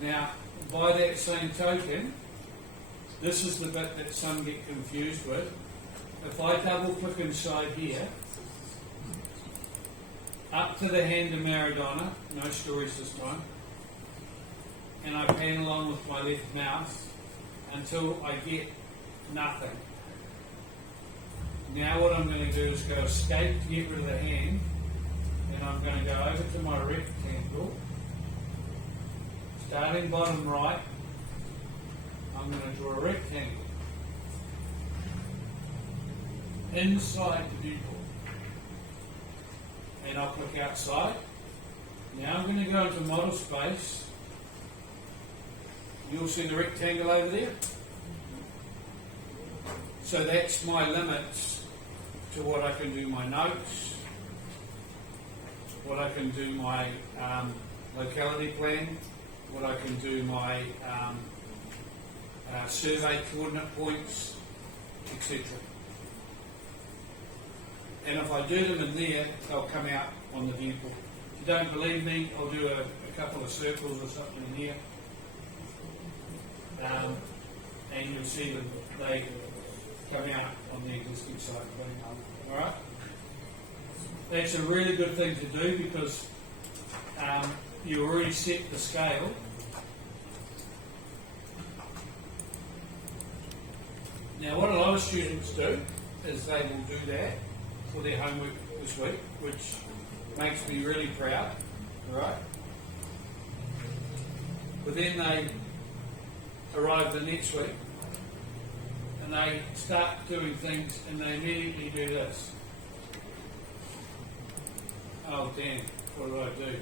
Now, by that same token, this is the bit that some get confused with. If I double click inside here, up to the hand of Maradona, no stories this time, and I pan along with my left mouse until I get nothing. Now what I'm going to do is go escape to get rid of the hand, and I'm going to go over to my rectangle, starting bottom right, I'm going to draw a rectangle inside the viewport, and I'll click outside. Now I'm going to go into model space. You'll see the rectangle over there. So that's my limits to what I can do my notes, what I can do my locality plan, what I can do my survey coordinate points, etc. And if I do them in there, they'll come out on the viewport. If you don't believe me, I'll do a couple of circles or something in here. And you'll see them, they come out on the existing site. Alright? That's a really good thing to do because you already set the scale. Now what a lot of students do is they will do that for their homework this week, which makes me really proud, alright? But then they arrive the next week and they start doing things and they immediately do this. Oh damn, what do I do?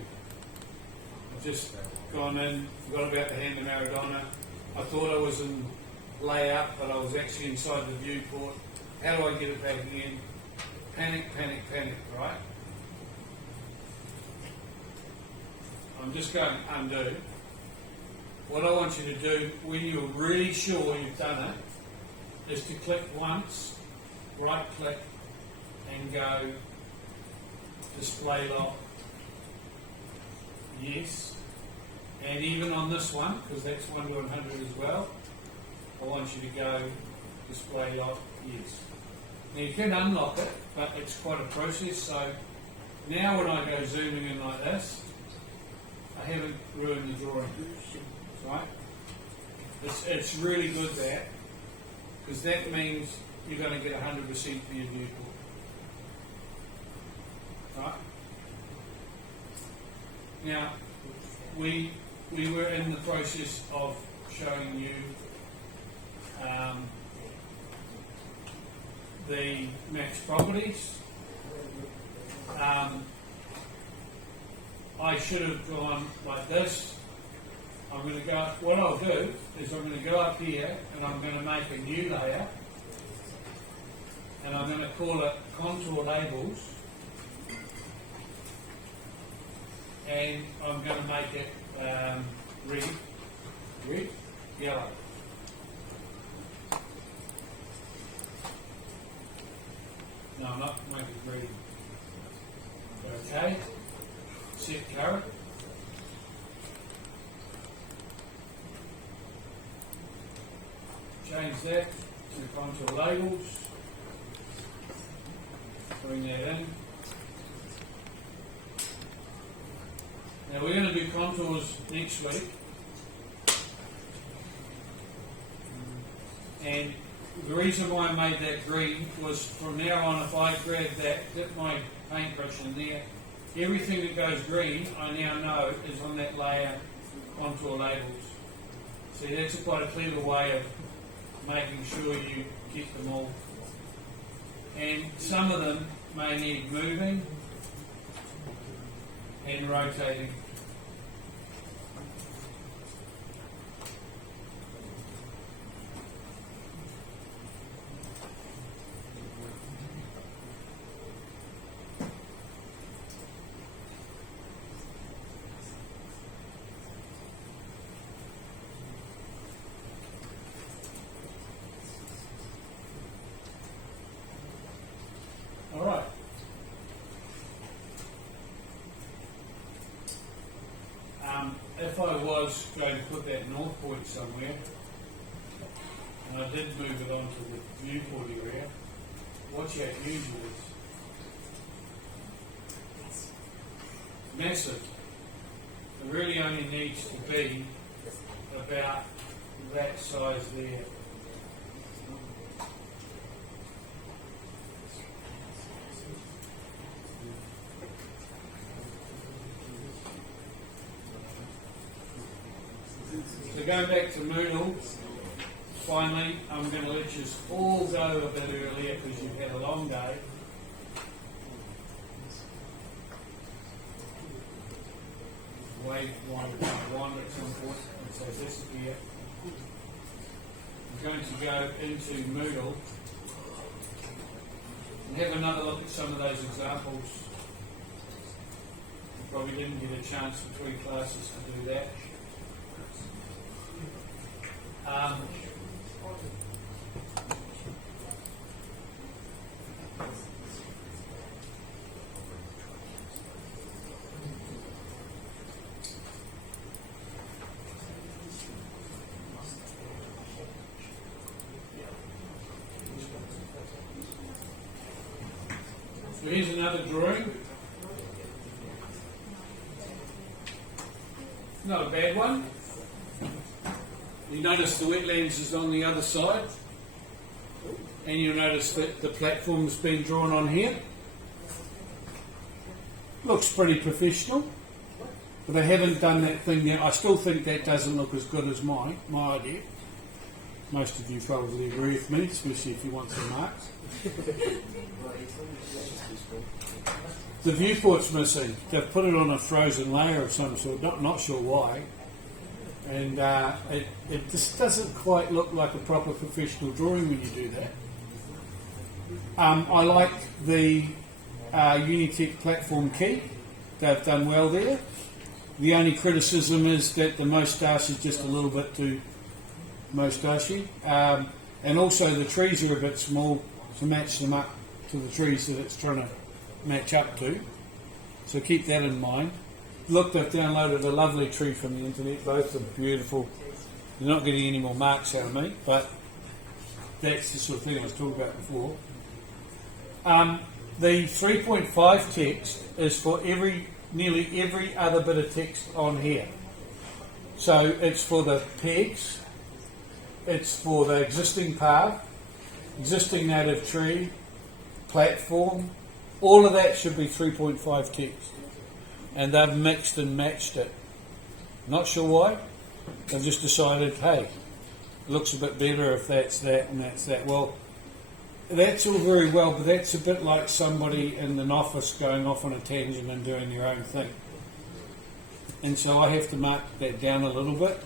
I've just gone in, forgot about the hand of Maradona. I thought I was in layout, but I was actually inside the viewport. How do I get it back again? Panic, panic, panic, right? I'm just going undo. What I want you to do, when you're really sure you've done it, is to click once, right click, and go display lock. Yes. And even on this one, because that's 1 to 100 as well, I want you to go display lock. Yes. Now you can unlock it, but it's quite a process. So now when I go zooming in like this, I haven't ruined the drawing, right? It's really good that, because that means you're going to get 100% for your viewport, right? Now we were in the process of showing you the max properties. I should have gone like this. I'm going to go, what I'll do is I'm going to go up here and I'm going to make a new layer and I'm going to call it contour labels, and I'm going to make it red, yellow. No, I'm not making it green. Okay. Set current. Change that to contour labels. Bring that in. Now we're going to do contours next week. And the reason why I made that green was from now on, if I grab that, dip my paintbrush in there, everything that goes green, I now know is on that layer contour labels. See, that's quite a clever way of making sure you get them all. And some of them may need moving and rotating. All right. If I was going to put that north point somewhere, and I did move it onto the viewport area, watch out usually is massive. It really only needs to be about that size there. So going back to Moodle, finally, I'm going to let you all go a bit earlier because you've had a long day. Wave one at some point, and so disappear. I'm going to go into Moodle and have another look at some of those examples. You probably didn't get a chance between classes to do that. So here's another drawing. Not a bad one. You notice the wetlands is on the other side, and you'll notice that the platform's been drawn on here. Looks pretty professional, but they haven't done that thing yet. I still think that doesn't look as good as my idea. Most of you probably agree with me, especially if you want some marks. The viewport's missing. They've put it on a frozen layer of some sort, not sure why. And it just doesn't quite look like a proper professional drawing when you do that. I like the Unitec platform key. They've done well there. The only criticism is that the moustache is just a little bit too moustachey. And also the trees are a bit small to match them up to the trees that it's trying to match up to. So keep that in mind. Look, they've downloaded a lovely tree from the internet. Both are beautiful. You're not getting any more marks out of me, but that's the sort of thing I was talking about before. The 3.5 text is for nearly every other bit of text on here. So it's for the pegs, it's for the existing path, existing native tree, platform. All of that should be 3.5 text. And they've mixed and matched it. Not sure why. They've just decided, hey, it looks a bit better if that's that and that's that. Well, that's all very well, but that's a bit like somebody in an office going off on a tangent and doing their own thing. And so I have to mark that down a little bit,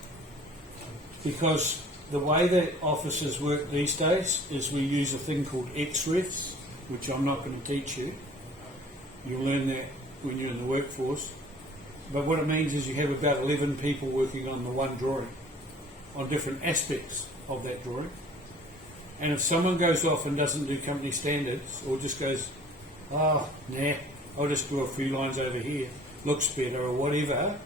because the way that offices work these days is we use a thing called XREFs, which I'm not going to teach you. You'll learn that when you're in the workforce. But what it means is you have about 11 people working on the one drawing, on different aspects of that drawing. And if someone goes off and doesn't do company standards, or just goes, oh, nah, I'll just draw a few lines over here, looks better, or whatever,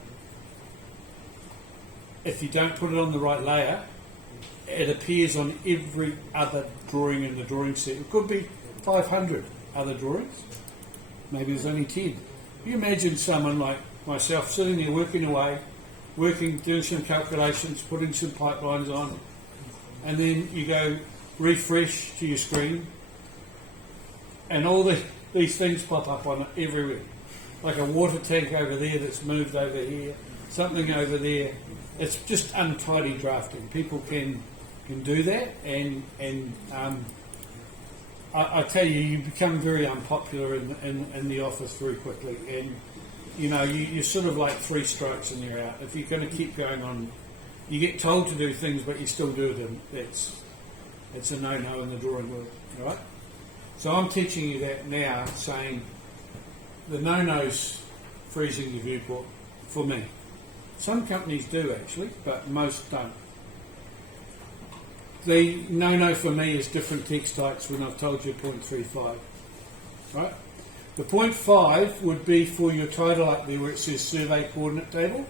if you don't put it on the right layer, it appears on every other drawing in the drawing set. It could be 500 other drawings. Maybe there's only 10. You imagine someone like myself sitting there working away, doing some calculations, putting some pipelines on, and then you go refresh to your screen, and all these things pop up on it everywhere. Like a water tank over there that's moved over here, something over there. It's just untidy drafting. People can do that, and I tell you, you become very unpopular in the office very quickly, and you're sort of like 3 strikes and you're out. If you're going to keep going on, you get told to do things, but you still do them. It's a no-no in the drawing board, all right? So I'm teaching you that now, saying the no-no's freezing your viewport for me. Some companies do actually, but most don't. The no-no for me is different text types when I've told you 0.35, right? The 0.5 would be for your title up there where it says survey coordinate table.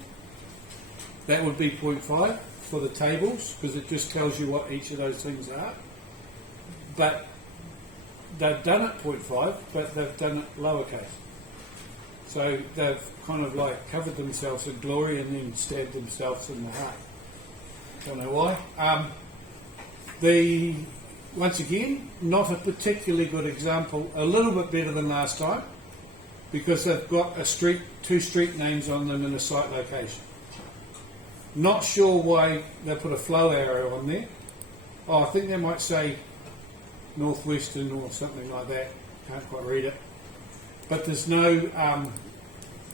That would be 0.5 for the tables, because it just tells you what each of those things are. But they've done it 0.5, but they've done it lowercase. So they've kind of like covered themselves in glory and then stabbed themselves in the heart. Don't know why. Once again, not a particularly good example, a little bit better than last time, because they've got 2 street names on them in a site location. Not sure why they put a flow arrow on there. I think they might say Northwestern or something like that. Can't quite read it. But there's no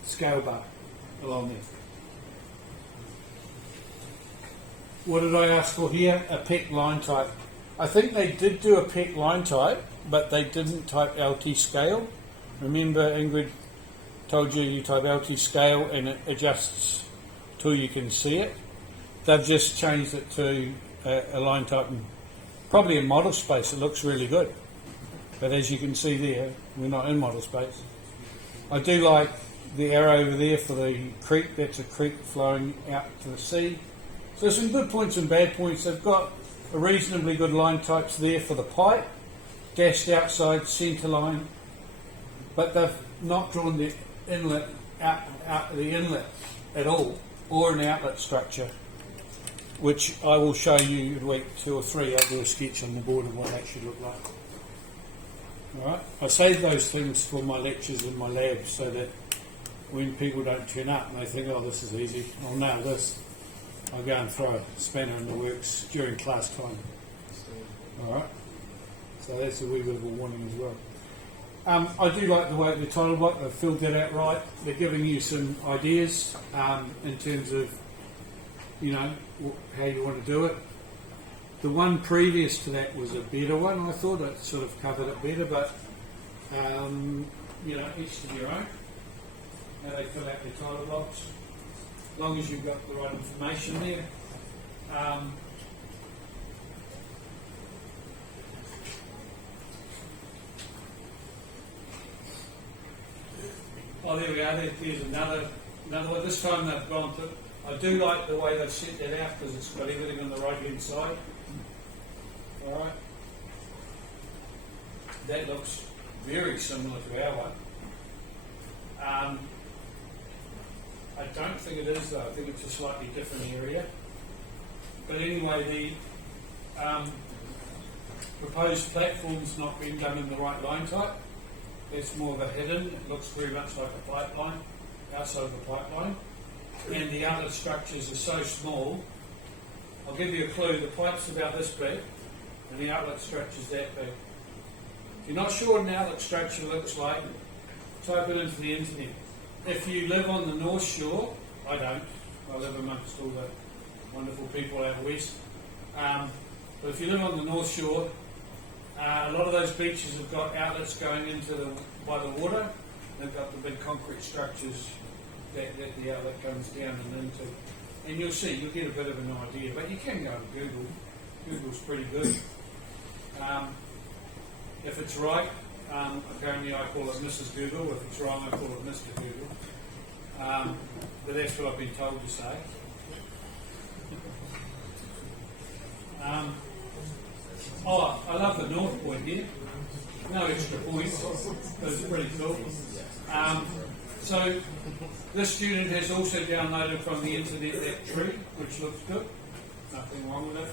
scale bar along there. What did I ask for here? A PEC line type. I think they did do a PEC line type, but they didn't type LT scale. Remember, Ingrid told you type LT scale and it adjusts till you can see it. They've just changed it to a line type. And probably in model space it looks really good. But as you can see there, we're not in model space. I do like the arrow over there for the creek. That's a creek flowing out to the sea. So some good points and bad points. They've got a reasonably good line types there for the pipe, dashed outside centre line, but they've not drawn the inlet out the inlet at all, or an outlet structure, which I will show you in week 2 or 3. I'll do a sketch on the board of what that should look like. All right. I save those things for my lectures in my lab so that when people don't turn up and they think, oh, this is easy, I'll nail this. I'll go and throw a spanner in the works during class time. All right. So that's a wee bit of a warning as well. I do like the way the title block, they've filled that out right. They're giving you some ideas in terms of, how you want to do it. The one previous to that was a better one, I thought. It sort of covered it better, but, each to their own. How they fill out their title blocks. As long as you've got the right information there. There we are. There's another one. This time they've gone to. I do like the way they've set that out because it's got everything on the right hand side. All right. That looks very similar to our one. I don't think it is though. I think it's a slightly different area. But anyway, the proposed platform's not been done in the right line type. It's more of a hidden. It looks very much like a pipeline, outside of the pipeline. And the outlet structures are so small. I'll give you a clue. The pipe's about this big, and the outlet structure's that big. If you're not sure what an outlet structure looks like, type it into the internet. If you live on the North Shore, I don't. I live amongst all the wonderful people out west. But if you live on the North Shore, a lot of those beaches have got outlets going into by the water. They've got the big concrete structures that the outlet comes down and into. And you'll get a bit of an idea. But you can go to Google. Google's pretty good. If it's right, apparently I call it Mrs. Google. If it's wrong, I call it Mr. Google. But that's what I've been told to say. I love the north point here. No extra points, but it's pretty cool. So this student has also downloaded from the internet that tree, which looks good. Nothing wrong with it.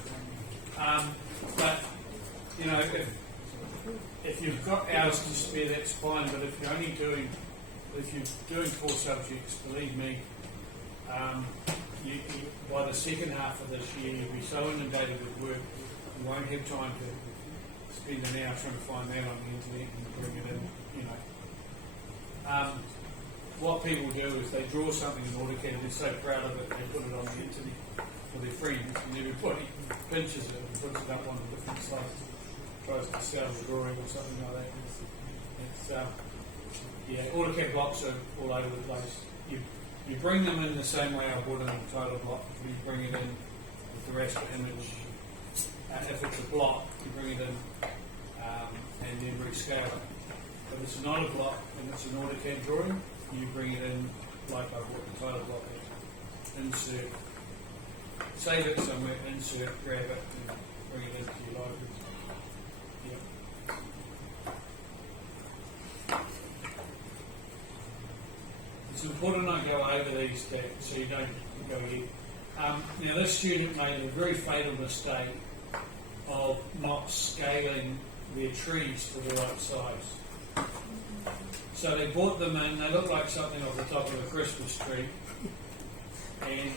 But you know, if you've got hours to spare, that's fine. But if you're doing 4 subjects, believe me, by the second half of this year, you'll be so inundated with work, you won't have time to spend an hour trying to find that on the internet and bring it in. You know, what people do is they draw something in AutoCAD and they're so proud of it, they put it on the internet for their friends, and everybody pinches it and puts it up on a different site, tries to sell the drawing or something like that. It's AutoCAD blocks are all over the place. You bring them in the same way I would in a title block. You bring it in with the raster image. If it's a block, you bring it in and then rescale it. If it's not a block and it's an AutoCAD drawing, you bring it in like I would the title block. Insert, save it somewhere, insert, grab it, and bring it into your library. Yep. It's important I go over these stats so you don't go ahead. Now this student made a very fatal mistake of not scaling their trees to the right size. So they bought them in, they look like something off the top of a Christmas tree. And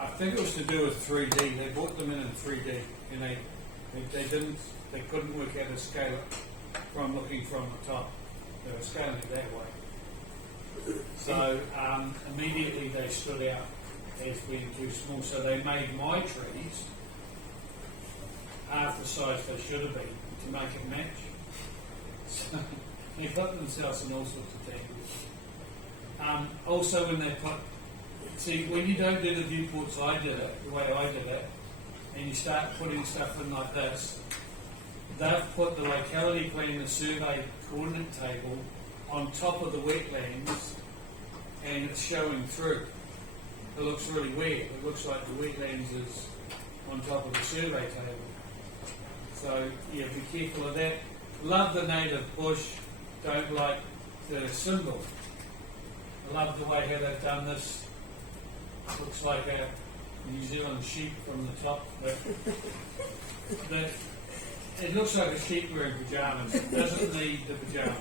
I think it was to do with 3D. They bought them in 3D and they couldn't work out how to scale it from looking from the top. They were scaling it that way. So immediately they stood out as being too small. So they made my trees half the size they should have been to make it match. So they got themselves in all sorts of tangles. Also when they when you don't do the viewports I did it, the way I did it, and you start putting stuff in like this, they've put the locality plan, the survey coordinate table on top of the wetlands, and it's showing through. It looks really weird. It looks like the wetlands is on top of the survey table. So yeah, be careful of that. Love the native bush, don't like the symbol. I love the way how they've done this. Looks like a New Zealand sheep from the top, but it looks like a sheep wearing pajamas. It doesn't need the pajamas.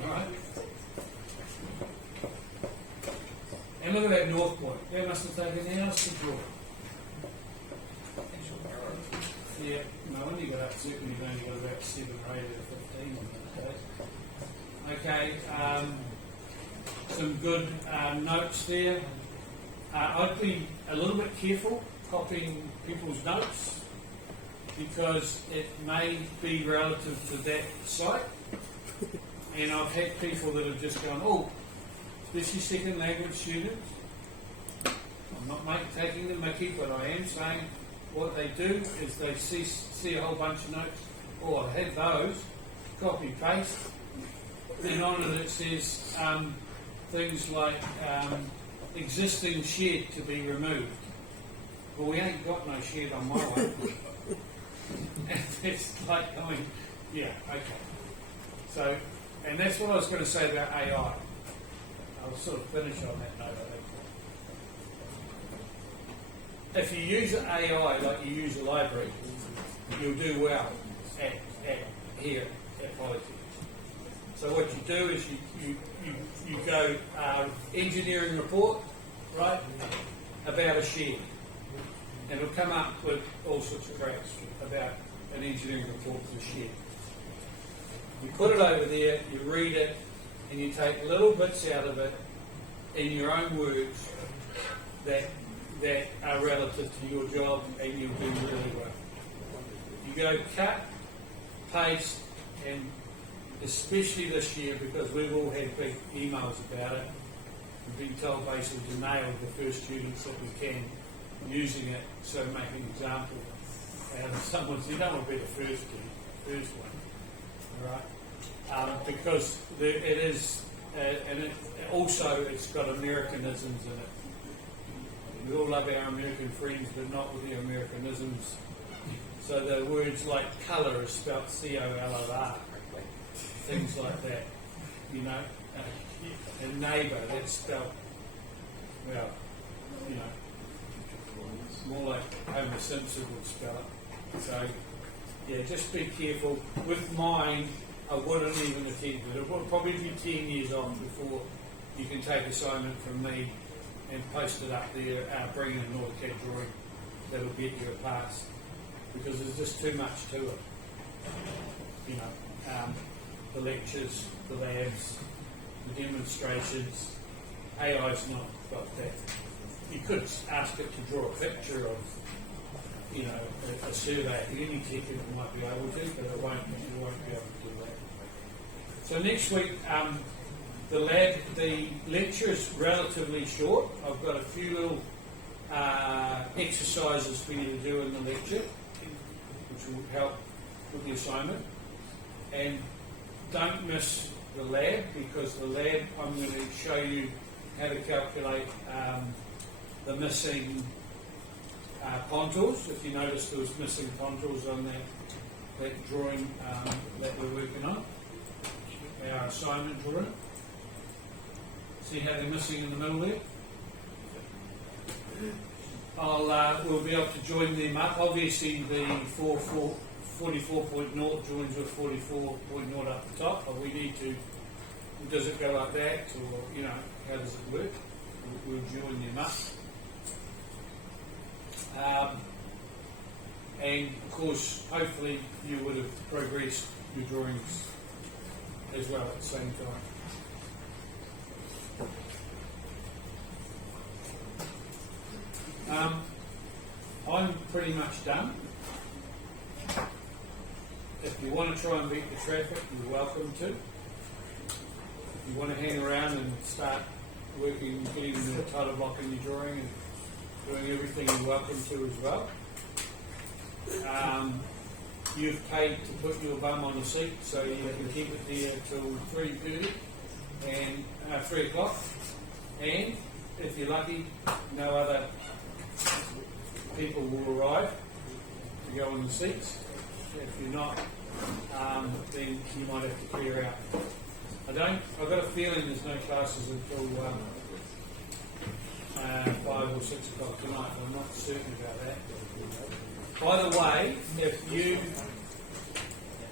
Alright? And look at that North Point. That must have taken hours to draw. Yeah, no wonder you got up, certainly you've only got about 7 or 8 or 15 on that day. Okay, some good notes there. I'd be a little bit careful copying people's notes because it may be relative to that site. And I've had people that have just gone, especially second language students. I'm not taking the mickey, but I am saying what they do is they see a whole bunch of notes. I had those, copy paste, and on it it says things like existing shed to be removed. Well, we ain't got no shed on my one. And it's like going, yeah, okay. So, and that's what I was going to say about AI. I'll sort of finish on that note, I think. If you use AI like you use a library, you'll do well here at Polytech. So what you do is you go engineering report, right, about a shed. And it'll come up with all sorts of graphs about an engineering report for a shed. You put it over there, you read it, and you take little bits out of it in your own words that are relative to your job, and you'll do really well. You go cut, paste, and especially this year, because we've all had big emails about it, we've been told basically to nail the first students that we can using it, so make an example. And someone said, you don't want to be the first one, all right? Because it is, and it also it's got Americanisms in it. We all love our American friends, but not with the Americanisms. So the words like colour is spelt C-O-L-O-R, things like that, you know. and neighbour, that's spelled, well, you know, more like Homer Simpson would spell it. So, yeah, just be careful. With mine, I wouldn't even attempt it. It would probably be 10 years on before you can take assignment from me and post it up there, bring in an AutoCAD drawing that'll get you a pass. Because there's just too much to it. You know, the lectures, the labs, the demonstrations, AI's not got that. You could ask it to draw a picture of, you know, a survey. Any technical might be able to, but it won't be able to do that. So next week, the lecture is relatively short. I've got a few little exercises for you to do in the lecture, which will help with the assignment. And don't miss the lab, because the lab, I'm going to show you how to calculate the missing contours. If you notice, there was missing contours on that drawing that we're working on, our assignment drawing. See how they're missing in the middle there? We'll be able to join them up. Obviously, the 44.0 joins with 44.0 up the top, but we need to. Does it go like that, or you know, how does it work? We'll join them up. And of course, hopefully, you would have progressed your drawings as well at the same time. I'm pretty much done. If you want to try and beat the traffic, you're welcome to. If you want to hang around and start working, getting the title block in your drawing and doing everything, you're welcome to as well. You've paid to put your bum on the seat, so you can keep it there till 3:30 and 3 o'clock. And if you're lucky, no other people will arrive to go on the seats. If you're not, then you might have to clear out. I've got a feeling there's no classes until 5 or 6 o'clock tonight, but I'm not certain about that. By the way, if you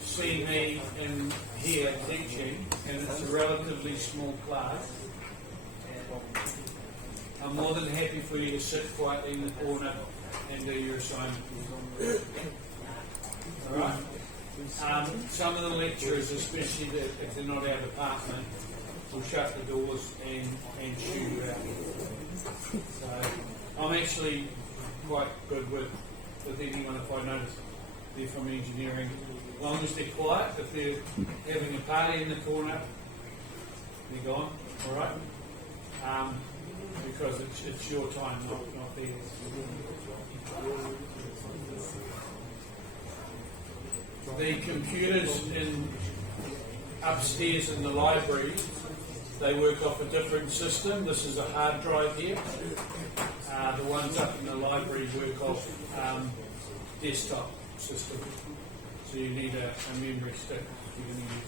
see me in here teaching and it's a relatively small class, I'm more than happy for you to sit quietly in the corner and do your assignment. Alright? Some of the lecturers, especially if they're not our department, will shut the doors and shoo you out. So I'm actually quite good with anyone if I notice they're from engineering. As long as they're quiet, if they're having a party in the corner, they're gone. Alright? Because it's your time, not theirs. The computers upstairs in the library, they work off a different system. This is a hard drive here. The ones up in the library work off desktop system. So you need a memory stick if you're going to use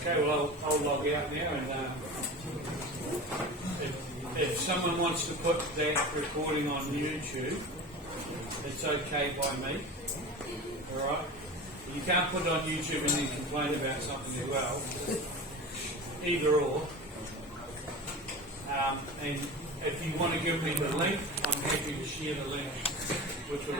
it. Okay, well I'll log out now, and if someone wants to put that recording on YouTube, it's okay by me. Alright? You can't put it on YouTube and then complain about something as well. Either or. And if you want to give me the link, I'm happy to share the link with the